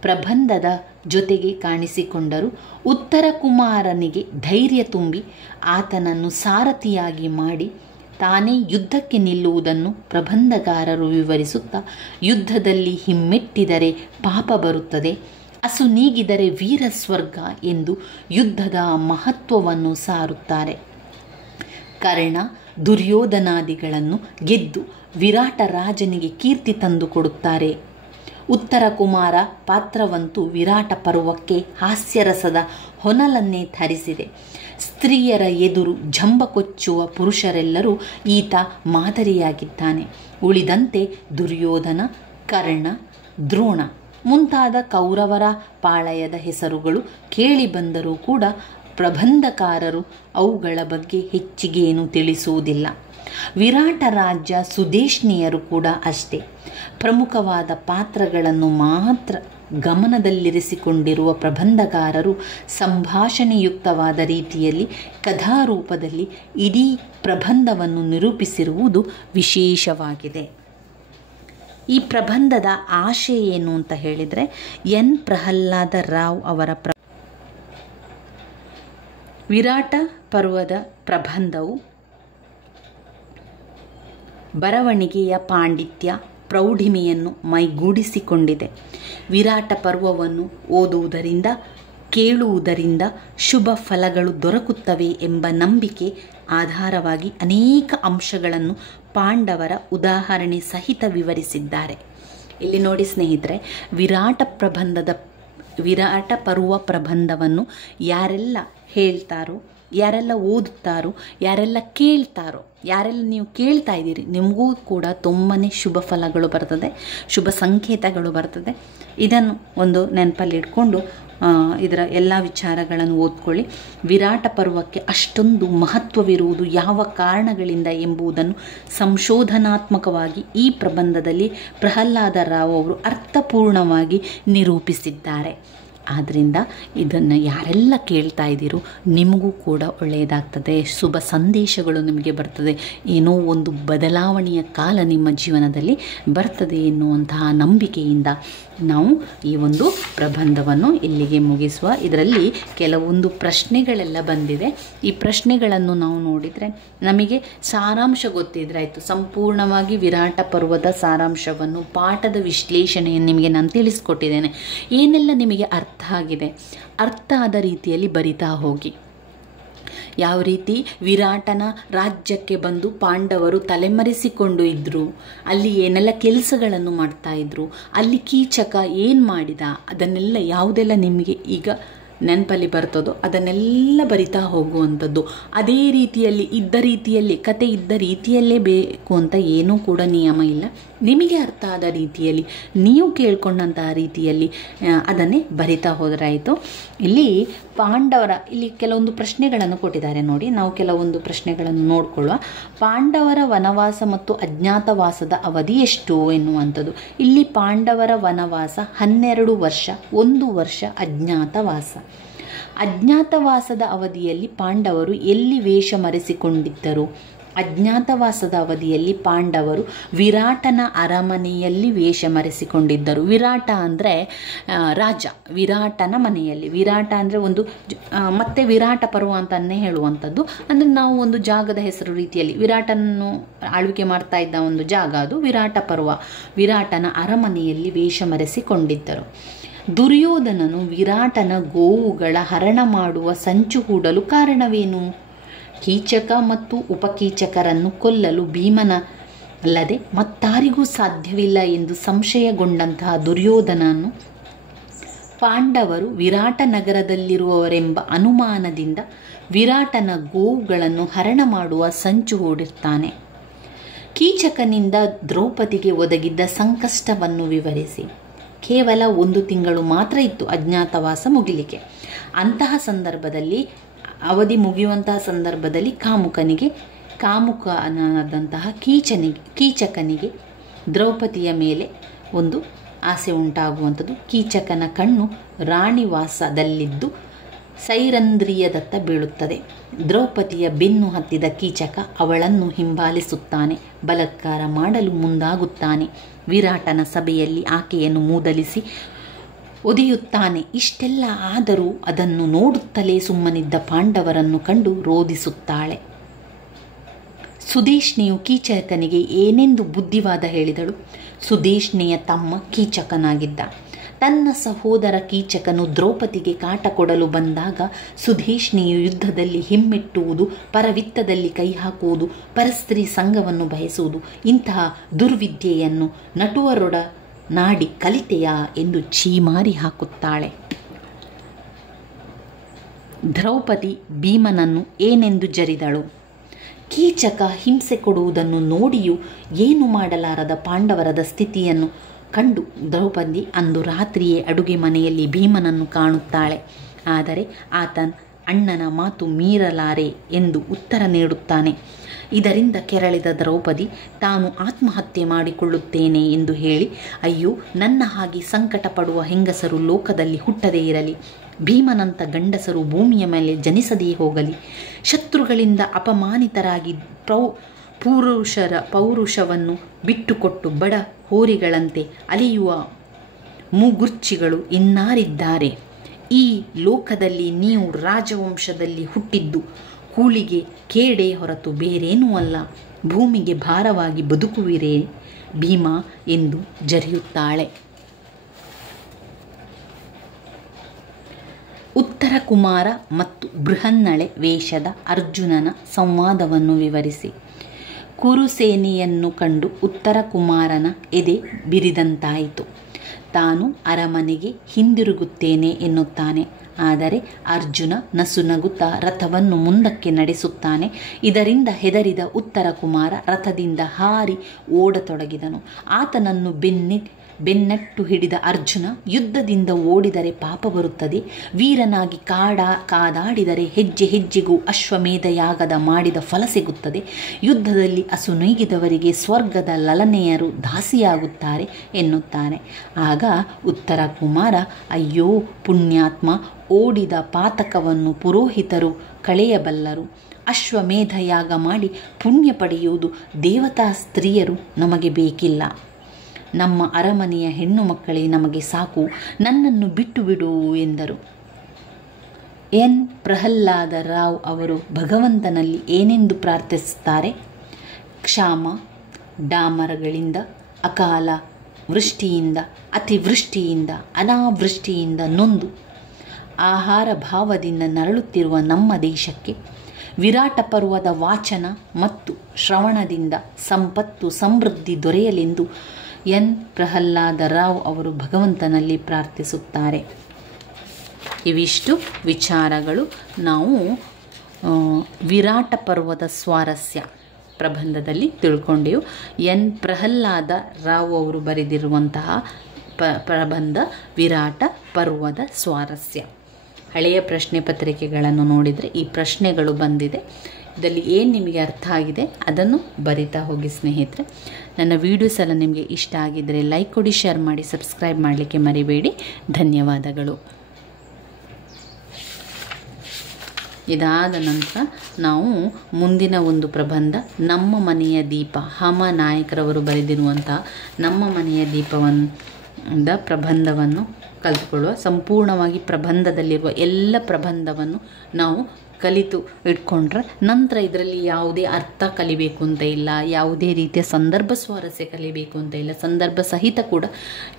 ಪ್ರಬಂಧದ ಜೊತೆಗೆ ಕಾಣಿಸಿಕೊಂಡರೂ ಉತ್ತರ ಕುಮಾರನಿಗೆ ಧೈರ್ಯ ತುಂಬಿ ಆತನನ್ನು ಸಾರಥಿಯಾಗಿ ಮಾಡಿ ತಾನೇ ಯುದ್ಧಕ್ಕೆ ನಿಲ್ಲುವುದನ್ನು ಪ್ರಬಂಧಕಾರರು ವಿವರಿಸುತ್ತಾ, ಯುದ್ಧದಲ್ಲಿ ಹಿಮ್ಮೆಟ್ಟಿದರೆ ಪಾಪ ಬರುತ್ತದೆ, ಅಸು ನೀಗಿದರೆ ವೀರ ಸ್ವರ್ಗ ಎಂದು ಯುದ್ಧದ ಮಹತ್ವವನ್ನು ಸಾರುತ್ತಾರೆ. ಕರ್ಣ ದುರ್ಯೋಧನಾದಿಗಳನ್ನು ಗೆದ್ದು ವಿರಾಟ ರಾಜನಿಗೆ ಕೀರ್ತಿ ತಂದು ಕೊಡುತ್ತಾರೆ. ಉತ್ತರ ಕುಮಾರ ಪಾತ್ರವಂತೂ ವಿರಾಟ ಪರ್ವಕ್ಕೆ ಹಾಸ್ಯರಸದ ಹೊನಲನ್ನೇ ಧರಿಸಿದೆ. ಸ್ತ್ರೀಯರ ಎದುರು ಜಂಬ ಕೊಚ್ಚುವ ಪುರುಷರೆಲ್ಲರೂ ಈತ ಮಾದರಿಯಾಗಿದ್ದಾನೆ. ಉಳಿದಂತೆ ದುರ್ಯೋಧನ, ಕರ್ಣ, ದ್ರೋಣ ಮುಂತಾದ ಕೌರವರ ಪಾಳಯದ ಹೆಸರುಗಳು ಕೇಳಿಬಂದರೂ ಕೂಡ ಪ್ರಬಂಧಕಾರರು ಅವುಗಳ ಬಗ್ಗೆ ಹೆಚ್ಚಿಗೇನು ತಿಳಿಸುವುದಿಲ್ಲ. ವಿರಾಟ ರಾಜ್ಯ ಸುದೇಶ್ನಿಯರು ಕೂಡ ಅಷ್ಟೇ. ಪ್ರಮುಖವಾದ ಪಾತ್ರಗಳನ್ನು ಮಾತ್ರ ಗಮನದಲ್ಲಿರಿಸಿಕೊಂಡಿರುವ ಪ್ರಬಂಧಕಾರರು ಸಂಭಾಷಣೆಯುಕ್ತವಾದ ರೀತಿಯಲ್ಲಿ ಕಥಾರೂಪದಲ್ಲಿ ಇಡೀ ಪ್ರಬಂಧವನ್ನು ನಿರೂಪಿಸಿರುವುದು ವಿಶೇಷವಾಗಿದೆ. ಈ ಪ್ರಬಂಧದ ಆಶಯ ಏನು ಅಂತ ಹೇಳಿದರೆ, ಎನ್ ಪ್ರಹ್ಲಾದ ರಾವ್ ಅವರ ವಿರಾಟ ಪರ್ವದ ಪ್ರಬಂಧವು ಬರವಣಿಗೆಯ ಪಾಂಡಿತ್ಯ, ಪ್ರೌಢಿಮೆಯನ್ನು ಮೈಗೂಡಿಸಿಕೊಂಡಿದೆ. ವಿರಾಟ ಪರ್ವವನ್ನು ಓದುವುದರಿಂದ, ಕೇಳುವುದರಿಂದ ಶುಭ ಫಲಗಳು ದೊರಕುತ್ತವೆ ಎಂಬ ನಂಬಿಕೆ ಆಧಾರವಾಗಿ ಅನೇಕ ಅಂಶಗಳನ್ನು ಪಾಂಡವರ ಉದಾಹರಣೆ ಸಹಿತ ವಿವರಿಸಿದ್ದಾರೆ. ಇಲ್ಲಿ ನೋಡಿ ಸ್ನೇಹಿತರೆ, ವಿರಾಟ ಪರ್ವ ಪ್ರಬಂಧವನ್ನು ಯಾರೆಲ್ಲ ಹೇಳ್ತಾರೋ, ಯಾರೆಲ್ಲ ಓದುತ್ತಾರೋ, ಯಾರೆಲ್ಲ ಕೇಳ್ತಾರೋ, ಯಾರೆಲ್ಲ ನೀವು ಕೇಳ್ತಾ ಇದ್ದೀರಿ, ನಿಮಗೂ ಕೂಡ ತುಂಬಾ ಶುಭ ಫಲಗಳು ಬರ್ತದೆ, ಶುಭ ಸಂಕೇತಗಳು ಬರ್ತದೆ. ಇದನ್ನು ಒಂದು ನೆನಪಲ್ಲಿ ಇಟ್ಕೊಂಡು ಇದರ ಎಲ್ಲ ವಿಚಾರಗಳನ್ನು ಓದ್ಕೊಳ್ಳಿ. ವಿರಾಟ ಪರ್ವಕ್ಕೆ ಅಷ್ಟೊಂದು ಮಹತ್ವವಿರುವುದು ಯಾವ ಕಾರಣಗಳಿಂದ ಎಂಬುದನ್ನು ಸಂಶೋಧನಾತ್ಮಕವಾಗಿ ಈ ಪ್ರಬಂಧದಲ್ಲಿ ಪ್ರಹ್ಲಾದ ರಾವ್ ಅವರು ಅರ್ಥಪೂರ್ಣವಾಗಿ ನಿರೂಪಿಸಿದ್ದಾರೆ. ಆದ್ದರಿಂದ ಇದನ್ನು ಯಾರೆಲ್ಲ ಕೇಳ್ತಾ ಇದ್ದೀರೋ ನಿಮಗೂ ಕೂಡ ಒಳ್ಳೆಯದಾಗ್ತದೆ, ಶುಭ ಸಂದೇಶಗಳು ನಿಮಗೆ ಬರ್ತದೆ, ಏನೋ ಒಂದು ಬದಲಾವಣೆಯ ಕಾಲ ನಿಮ್ಮ ಜೀವನದಲ್ಲಿ ಬರ್ತದೆ ಎನ್ನುವಂತಹ ನಂಬಿಕೆಯಿಂದ ನಾವು ಈ ಒಂದು ಪ್ರಬಂಧವನ್ನು ಇಲ್ಲಿಗೆ ಮುಗಿಸುವ. ಇದರಲ್ಲಿ ಕೆಲವೊಂದು ಪ್ರಶ್ನೆಗಳೆಲ್ಲ ಬಂದಿದೆ. ಈ ಪ್ರಶ್ನೆಗಳನ್ನು ನಾವು ನೋಡಿದರೆ ನಮಗೆ ಸಾರಾಂಶ ಗೊತ್ತಿದ್ರೆ ಆಯಿತು. ಸಂಪೂರ್ಣವಾಗಿ ವಿರಾಟ ಪರ್ವದ ಸಾರಾಂಶವನ್ನು, ಪಾಠದ ವಿಶ್ಲೇಷಣೆಯನ್ನು ನಿಮಗೆ ನಾನು ತಿಳಿಸ್ಕೊಟ್ಟಿದ್ದೇನೆ. ಏನೆಲ್ಲ ನಿಮಗೆ ಅರ್ಥ ಆಗಿದೆ, ಅರ್ಥ ಆದ ರೀತಿಯಲ್ಲಿ ಬರಿತಾ ಹೋಗಿ. ಯಾವ ರೀತಿ ವಿರಾಟನ ರಾಜ್ಯಕ್ಕೆ ಬಂದು ಪಾಂಡವರು ತಲೆಮರೆಸಿಕೊಂಡು ಇದ್ದರು, ಅಲ್ಲಿ ಏನೆಲ್ಲ ಕೆಲಸಗಳನ್ನು ಮಾಡ್ತಾ ಇದ್ರು, ಅಲ್ಲಿ ಕೀಚಕ ಏನು ಮಾಡಿದ, ಅದನ್ನೆಲ್ಲ ಯಾವುದೆಲ್ಲ ನಿಮಗೆ ಈಗ ನೆನಪಲ್ಲಿ ಬರ್ತದೋ ಅದನ್ನೆಲ್ಲ ಬರಿತಾ ಹೋಗುವಂಥದ್ದು. ಅದೇ ರೀತಿಯಲ್ಲಿ ಇದ್ದ ರೀತಿಯಲ್ಲಿ ಕತೆ ಇದ್ದ ರೀತಿಯಲ್ಲೇ ಬೇಕು ಅಂತ ಏನೂ ಕೂಡ ನಿಯಮ ಇಲ್ಲ. ನಿಮಗೆ ಅರ್ಥ ಆದ ರೀತಿಯಲ್ಲಿ, ನೀವು ಕೇಳ್ಕೊಂಡಂತಹ ರೀತಿಯಲ್ಲಿ ಅದನ್ನೇ ಬರಿತಾ ಹೋದರಾಯಿತು. ಇಲ್ಲಿ ಇಲ್ಲಿ ಕೆಲವೊಂದು ಪ್ರಶ್ನೆಗಳನ್ನು ಕೊಟ್ಟಿದ್ದಾರೆ ನೋಡಿ. ನಾವು ಕೆಲವೊಂದು ಪ್ರಶ್ನೆಗಳನ್ನು ನೋಡಿಕೊಳ್ಳುವ. ಪಾಂಡವರ ವನವಾಸ ಮತ್ತು ಅಜ್ಞಾತವಾಸದ ಅವಧಿ ಎಷ್ಟು ಎನ್ನುವಂಥದ್ದು. ಇಲ್ಲಿ ಪಾಂಡವರ ವನವಾಸ 12 ವರ್ಷ, 1 ವರ್ಷ ಅಜ್ಞಾತವಾಸ. ಅಜ್ಞಾತವಾಸದ ಅವಧಿಯಲ್ಲಿ ಪಾಂಡವರು ಎಲ್ಲಿ ವೇಷ ಮರೆಸಿಕೊಂಡಿದ್ದರು? ಅಜ್ಞಾತವಾಸದ ಅವಧಿಯಲ್ಲಿ ಪಾಂಡವರು ವಿರಾಟನ ಅರಮನೆಯಲ್ಲಿ ವೇಷ ಮರೆಸಿಕೊಂಡಿದ್ದರು. ವಿರಾಟ ಅಂದರೆ ರಾಜ, ವಿರಾಟನ ಮನೆಯಲ್ಲಿ. ವಿರಾಟ ಅಂದರೆ ಮತ್ತೆ ವಿರಾಟ ಪರ್ವ ಅಂತಲೇ ಹೇಳುವಂಥದ್ದು. ಅಂದರೆ ನಾವು ಒಂದು ಜಾಗದ ಹೆಸರು ರೀತಿಯಲ್ಲಿ ವಿರಾಟನನ್ನು ಆಳ್ವಿಕೆ ಮಾಡ್ತಾ ಇದ್ದ ಒಂದು ಜಾಗ, ಅದು ವಿರಾಟ ಪರ್ವ. ವಿರಾಟನ ಅರಮನೆಯಲ್ಲಿ ವೇಷ ಮರೆಸಿಕೊಂಡಿದ್ದರು. ದುರ್ಯೋಧನನು ವಿರಾಟನ ಗೋವುಗಳ ಹರಣ ಮಾಡುವ ಸಂಚು ಹೂಡಲು ಕಾರಣವೇನು? ಕೀಚಕ ಮತ್ತು ಉಪಕೀಚಕರನ್ನು ಕೊಲ್ಲಲು ಭೀಮನಲ್ಲದೆ ಮತ್ತಾರಿಗೂ ಸಾಧ್ಯವಿಲ್ಲ ಎಂದು ಸಂಶಯಗೊಂಡಂತಹ ದುರ್ಯೋಧನನು ಪಾಂಡವರು ವಿರಾಟ ನಗರದಲ್ಲಿರುವವರೆಂಬ ಅನುಮಾನದಿಂದ ವಿರಾಟನ ಗೋವುಗಳನ್ನು ಹರಣ ಮಾಡುವ ಸಂಚು ಹೂಡಿರ್ತಾನೆ. ಕೀಚಕನಿಂದ ದ್ರೌಪದಿಗೆ ಒದಗಿದ್ದ ಸಂಕಷ್ಟವನ್ನು ವಿವರಿಸಿ. ಕೇವಲ 1 ತಿಂಗಳು ಮಾತ್ರ ಇತ್ತು ಅಜ್ಞಾತವಾಸ ಮುಗಿಲಿಕ್ಕೆ. ಅಂತಹ ಸಂದರ್ಭದಲ್ಲಿ, ಅವಧಿ ಮುಗಿಯುವಂತಹ ಸಂದರ್ಭದಲ್ಲಿ ಕಾಮುಕನಾದಂತಹ ಕೀಚಕನಿಗೆ ದ್ರೌಪದಿಯ ಮೇಲೆ ಒಂದು ಆಸೆ ಉಂಟಾಗುವಂಥದ್ದು. ಕೀಚಕನ ಕಣ್ಣು ರಾಣಿವಾಸದಲ್ಲಿದ್ದು ಸೈರಂಧ್ರಿಯದತ್ತ ಬೀಳುತ್ತದೆ. ದ್ರೌಪದಿಯ ಬೆನ್ನು ಹತ್ತಿದ ಕೀಚಕ ಅವಳನ್ನು ಹಿಂಬಾಲಿಸುತ್ತಾನೆ, ಬಲಾತ್ಕಾರ ಮಾಡಲು ಮುಂದಾಗುತ್ತಾನೆ. ವಿರಾಟನ ಸಭೆಯಲ್ಲಿ ಆಕೆಯನ್ನು ಮೂದಲಿಸಿ ಒದೆಯುತ್ತಾನೆ. ಇಷ್ಟೆಲ್ಲ ಆದರೂ ಅದನ್ನು ನೋಡುತ್ತಲೇ ಸುಮ್ಮನಿದ್ದ ಪಾಂಡವರನ್ನು ಕಂಡು ರೋಧಿಸುತ್ತಾಳೆ. ಸುದೇಶ್ನೆಯು ಕೀಚಕನಿಗೆ ಏನೆಂದು ಬುದ್ಧಿವಾದ ಹೇಳಿದಳು. ಸುದೇಶ್ನೆಯ ತಮ್ಮ ಕೀಚಕನಾಗಿದ್ದ. ತನ್ನ ಸಹೋದರ ಕೀಚಕನು ದ್ರೌಪದಿಗೆ ಕಾಟ ಕೊಡಲು ಬಂದಾಗ ಸುದೇಶ್ನೆಯು ಯುದ್ಧದಲ್ಲಿ ಹಿಮ್ಮೆಟ್ಟುವುದು, ಪರವಿತ್ತದಲ್ಲಿ ಕೈ ಹಾಕುವುದು, ಪರಸ್ತ್ರೀ ಸಂಘವನ್ನು ಬಯಸುವುದು, ಇಂತಹ ದುರ್ವಿದ್ಯೆಯನ್ನು ನಟುವರೊಡನಾಡಿ ಕಲಿತೆಯಾ ಎಂದು ಛೀಮಾರಿ ಹಾಕುತ್ತಾಳೆ. ದ್ರೌಪದಿ ಭೀಮನನ್ನು ಏನೆಂದು ಜರಿದಳು. ಕೀಚಕ ಹಿಂಸೆ ಕೊಡುವುದನ್ನು ನೋಡಿಯೂ ಏನು ಮಾಡಲಾರದ ಪಾಂಡವರದ ಸ್ಥಿತಿಯನ್ನು ಕಂಡು ದ್ರೌಪದಿ ಅಂದು ರಾತ್ರಿಯೇ ಅಡುಗೆ ಮನೆಯಲ್ಲಿ ಭೀಮನನ್ನು ಕಾಣುತ್ತಾಳೆ. ಆದರೆ ಆತನ ಅಣ್ಣನ ಮಾತು ಮೀರಲಾರೆ ಎಂದು ಉತ್ತರ ನೀಡುತ್ತಾನೆ. ಇದರಿಂದ ಕೆರಳಿದ ದ್ರೌಪದಿ ತಾನು ಆತ್ಮಹತ್ಯೆ ಮಾಡಿಕೊಳ್ಳುತ್ತೇನೆ ಎಂದು ಹೇಳಿ, ಅಯ್ಯೋ, ನನ್ನ ಹಾಗೆ ಸಂಕಟ ಪಡುವ ಹೆಂಗಸರು ಲೋಕದಲ್ಲಿ ಹುಟ್ಟದೇ ಇರಲಿ, ಭೀಮನಂಥ ಗಂಡಸರು ಭೂಮಿಯ ಮೇಲೆ ಜನಿಸದೇ ಹೋಗಲಿ, ಶತ್ರುಗಳಿಂದ ಅಪಮಾನಿತರಾಗಿ ಪೌರುಷವನ್ನು ಬಿಟ್ಟುಕೊಟ್ಟು ಬಡ ಹೋರಿಗಳಂತೆ ಅಲೆಯುವ ಮೂಗುರ್ಚಿಗಳು ಇನ್ನಾರಿದ್ದಾರೆ? ಈ ಲೋಕದಲ್ಲಿ ನೀವು ರಾಜವಂಶದಲ್ಲಿ ಹುಟ್ಟಿದ್ದು ಕೂಳಿಗೆ ಕೇಡೇ ಹೊರತು ಬೇರೇನೂ ಅಲ್ಲ. ಭೂಮಿಗೆ ಭಾರವಾಗಿ ಬದುಕುವಿರೇ ಭೀಮ ಎಂದು ಜರಿಯುತ್ತಾಳೆ. ಉತ್ತರ ಕುಮಾರ ಮತ್ತು ಬೃಹನ್ನಳೆ ವೇಷದ ಅರ್ಜುನನ ಸಂವಾದವನ್ನು ವಿವರಿಸಿ. ಕುರುಸೇನೆಯನ್ನು ಕಂಡು ಉತ್ತರ ಕುಮಾರನ ಎದೆ ಬಿರಿದಂತಾಯಿತು. ತಾನು ಅರಮನೆಗೆ ಹಿಂದಿರುಗುತ್ತೇನೆ ಎನ್ನುತ್ತಾನೆ. ಆದರೆ ಅರ್ಜುನ ನಸುನಗುತ್ತಾ ರಥವನ್ನು ಮುಂದಕ್ಕೆ ನಡೆಸುತ್ತಾನೆ. ಇದರಿಂದ ಹೆದರಿದ ಉತ್ತರ ಕುಮಾರ ರಥದಿಂದ ಹಾರಿ ಓಡತೊಡಗಿದನು. ಆತನನ್ನು ಬೆನ್ನಟ್ಟು ಹಿಡಿದ ಅರ್ಜುನ, ಯುದ್ಧದಿಂದ ಓಡಿದರೆ ಪಾಪ ಬರುತ್ತದೆ, ವೀರನಾಗಿ ಕಾದಾಡಿದರೆ ಹೆಜ್ಜೆ ಹೆಜ್ಜೆಗೂ ಅಶ್ವಮೇಧ ಯಾಗದ ಮಾಡಿದ ಫಲ ಸಿಗುತ್ತದೆ, ಯುದ್ಧದಲ್ಲಿ ಅಸುನೀಗಿದವರಿಗೆ ಸ್ವರ್ಗದ ಲಲನೆಯರು ದಾಸಿಯಾಗುತ್ತಾರೆ ಎನ್ನುತ್ತಾನೆ. ಆಗ ಉತ್ತರ ಕುಮಾರ, ಅಯ್ಯೋ ಪುಣ್ಯಾತ್ಮ, ಓಡಿದ ಪಾತಕವನ್ನು ಪುರೋಹಿತರು ಕಳೆಯಬಲ್ಲರು. ಅಶ್ವಮೇಧ ಯಾಗ ಮಾಡಿ ಪುಣ್ಯ ಪಡೆಯುವುದು ದೇವತಾ ಸ್ತ್ರೀಯರು ನಮಗೆ ಬೇಕಿಲ್ಲ. ನಮ್ಮ ಅರಮನೆಯ ಹೆಣ್ಣು ಮಕ್ಕಳೇ ನಮಗೆ ಸಾಕು, ನನ್ನನ್ನು ಬಿಟ್ಟು ಬಿಡು ಎಂದರು. ಎನ್ ಪ್ರಹ್ಲಾದ ರಾವ್ ಅವರು ಭಗವಂತನಲ್ಲಿ ಏನೆಂದು ಪ್ರಾರ್ಥಿಸುತ್ತಾರೆ? ಕ್ಷಾಮ ಡಾಮರಗಳಿಂದ, ಅಕಾಲ ವೃಷ್ಟಿಯಿಂದ, ಅತಿವೃಷ್ಟಿಯಿಂದ, ಅನಾವೃಷ್ಟಿಯಿಂದ ನೊಂದು ಆಹಾರ ಭಾವದಿಂದ ನರಳುತ್ತಿರುವ ನಮ್ಮ ದೇಶಕ್ಕೆ ವಿರಾಟ ಪರ್ವದ ವಾಚನ ಮತ್ತು ಶ್ರವಣದಿಂದ ಸಂಪತ್ತು ಸಮೃದ್ಧಿ ದೊರೆಯಲೆಂದು ಎನ್ ಪ್ರಹ್ಲಾದ ರಾವ್ ಅವರು ಭಗವಂತನಲ್ಲಿ ಪ್ರಾರ್ಥಿಸುತ್ತಾರೆ. ಇವಿಷ್ಟು ವಿಚಾರಗಳು ನಾವು ವಿರಾಟ ಪರ್ವದ ಸ್ವಾರಸ್ಯ ಪ್ರಬಂಧದಲ್ಲಿ ತಿಳ್ಕೊಂಡೆವು. ಎನ್ ಪ್ರಹ್ಲಾದ ರಾವ್ ಅವರು ಬರೆದಿರುವಂತಹ ಪ್ರಬಂಧ ವಿರಾಟ ಪರ್ವದ ಸ್ವಾರಸ್ಯ. ಹಳೆಯ ಪ್ರಶ್ನೆ ಪತ್ರಿಕೆಗಳನ್ನು ನೋಡಿದರೆ ಈ ಪ್ರಶ್ನೆಗಳು ಬಂದಿದೆ. ಇದರಲ್ಲಿ ಏನು ನಿಮಗೆ ಅರ್ಥ ಆಗಿದೆ ಅದನ್ನು ಬರಿತಾ ಹೋಗಿ ಸ್ನೇಹಿತರೆ. ನನ್ನ ವೀಡಿಯೋಸ್ ಎಲ್ಲ ನಿಮಗೆ ಇಷ್ಟ ಆಗಿದ್ದರೆ ಲೈಕ್ ಕೊಡಿ, ಶೇರ್ ಮಾಡಿ, ಸಬ್ಸ್ಕ್ರೈಬ್ ಮಾಡಲಿಕ್ಕೆ ಮರಿಬೇಡಿ. ಧನ್ಯವಾದಗಳು. ಇದಾದ ನಂತರ ನಾವು ಮುಂದಿನ ಒಂದು ಪ್ರಬಂಧ ನಮ್ಮ ಮನೆಯ ದೀಪ, ಹಮ ನಾಯಕರವರು ಬರೆದಿರುವಂತಹ ನಮ್ಮ ಮನೆಯ ಪ್ರಬಂಧವನ್ನು ಕಲಿತುಕೊಳ್ಳುವ. ಸಂಪೂರ್ಣವಾಗಿ ಪ್ರಬಂಧದಲ್ಲಿರುವ ಎಲ್ಲ ಪ್ರಬಂಧವನ್ನು ನಾವು ಕಲಿತು ಇಟ್ಕೊಂಡ್ರೆ ನಂತರ ಇದರಲ್ಲಿ ಯಾವುದೇ ಅರ್ಥ ಕಲಿಬೇಕು ಅಂತ ಇಲ್ಲ, ಯಾವುದೇ ರೀತಿಯ ಸಂದರ್ಭ ಸ್ವಾರಸ್ಯ ಕಲಿಬೇಕು ಅಂತ ಇಲ್ಲ, ಸಂದರ್ಭ ಸಹಿತ ಕೂಡ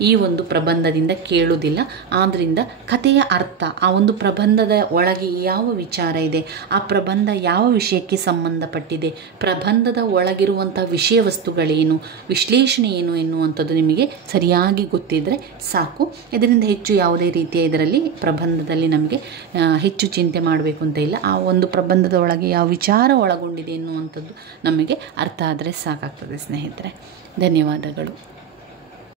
ಈ ಒಂದು ಪ್ರಬಂಧದಿಂದ ಕೇಳುವುದಿಲ್ಲ. ಆದ್ದರಿಂದ ಕಥೆಯ ಅರ್ಥ, ಆ ಒಂದು ಪ್ರಬಂಧದ ಒಳಗೆ ಯಾವ ವಿಚಾರ ಇದೆ, ಆ ಪ್ರಬಂಧ ಯಾವ ವಿಷಯಕ್ಕೆ ಸಂಬಂಧಪಟ್ಟಿದೆ, ಪ್ರಬಂಧದ ಒಳಗಿರುವಂಥ ವಿಷಯ ವಸ್ತುಗಳೇನು, ವಿಶ್ಲೇಷಣೆ ಏನು ಎನ್ನುವಂಥದ್ದು ನಿಮಗೆ ಸರಿಯಾಗಿ ಗೊತ್ತಿದ್ದರೆ ಸಾಕು. ಇದರಿಂದ ಹೆಚ್ಚು ಯಾವುದೇ ರೀತಿಯ ಇದರಲ್ಲಿ ಪ್ರಬಂಧದಲ್ಲಿ ನಮಗೆ ಹೆಚ್ಚು ಚಿಂತೆ ಮಾಡಬೇಕು ಅಂತ ಇಲ್ಲ. ಆ ಒಂದು ಪ್ರಬಂಧದ ಒಳಗೆ ಯಾವ ವಿಚಾರ ಒಳಗೊಂಡಿದೆ ಎನ್ನುವಂಥದ್ದು ನಮಗೆ ಅರ್ಥ ಆದರೆ ಸಾಕಾಗ್ತದೆ ಸ್ನೇಹಿತರೆ. ಧನ್ಯವಾದಗಳು.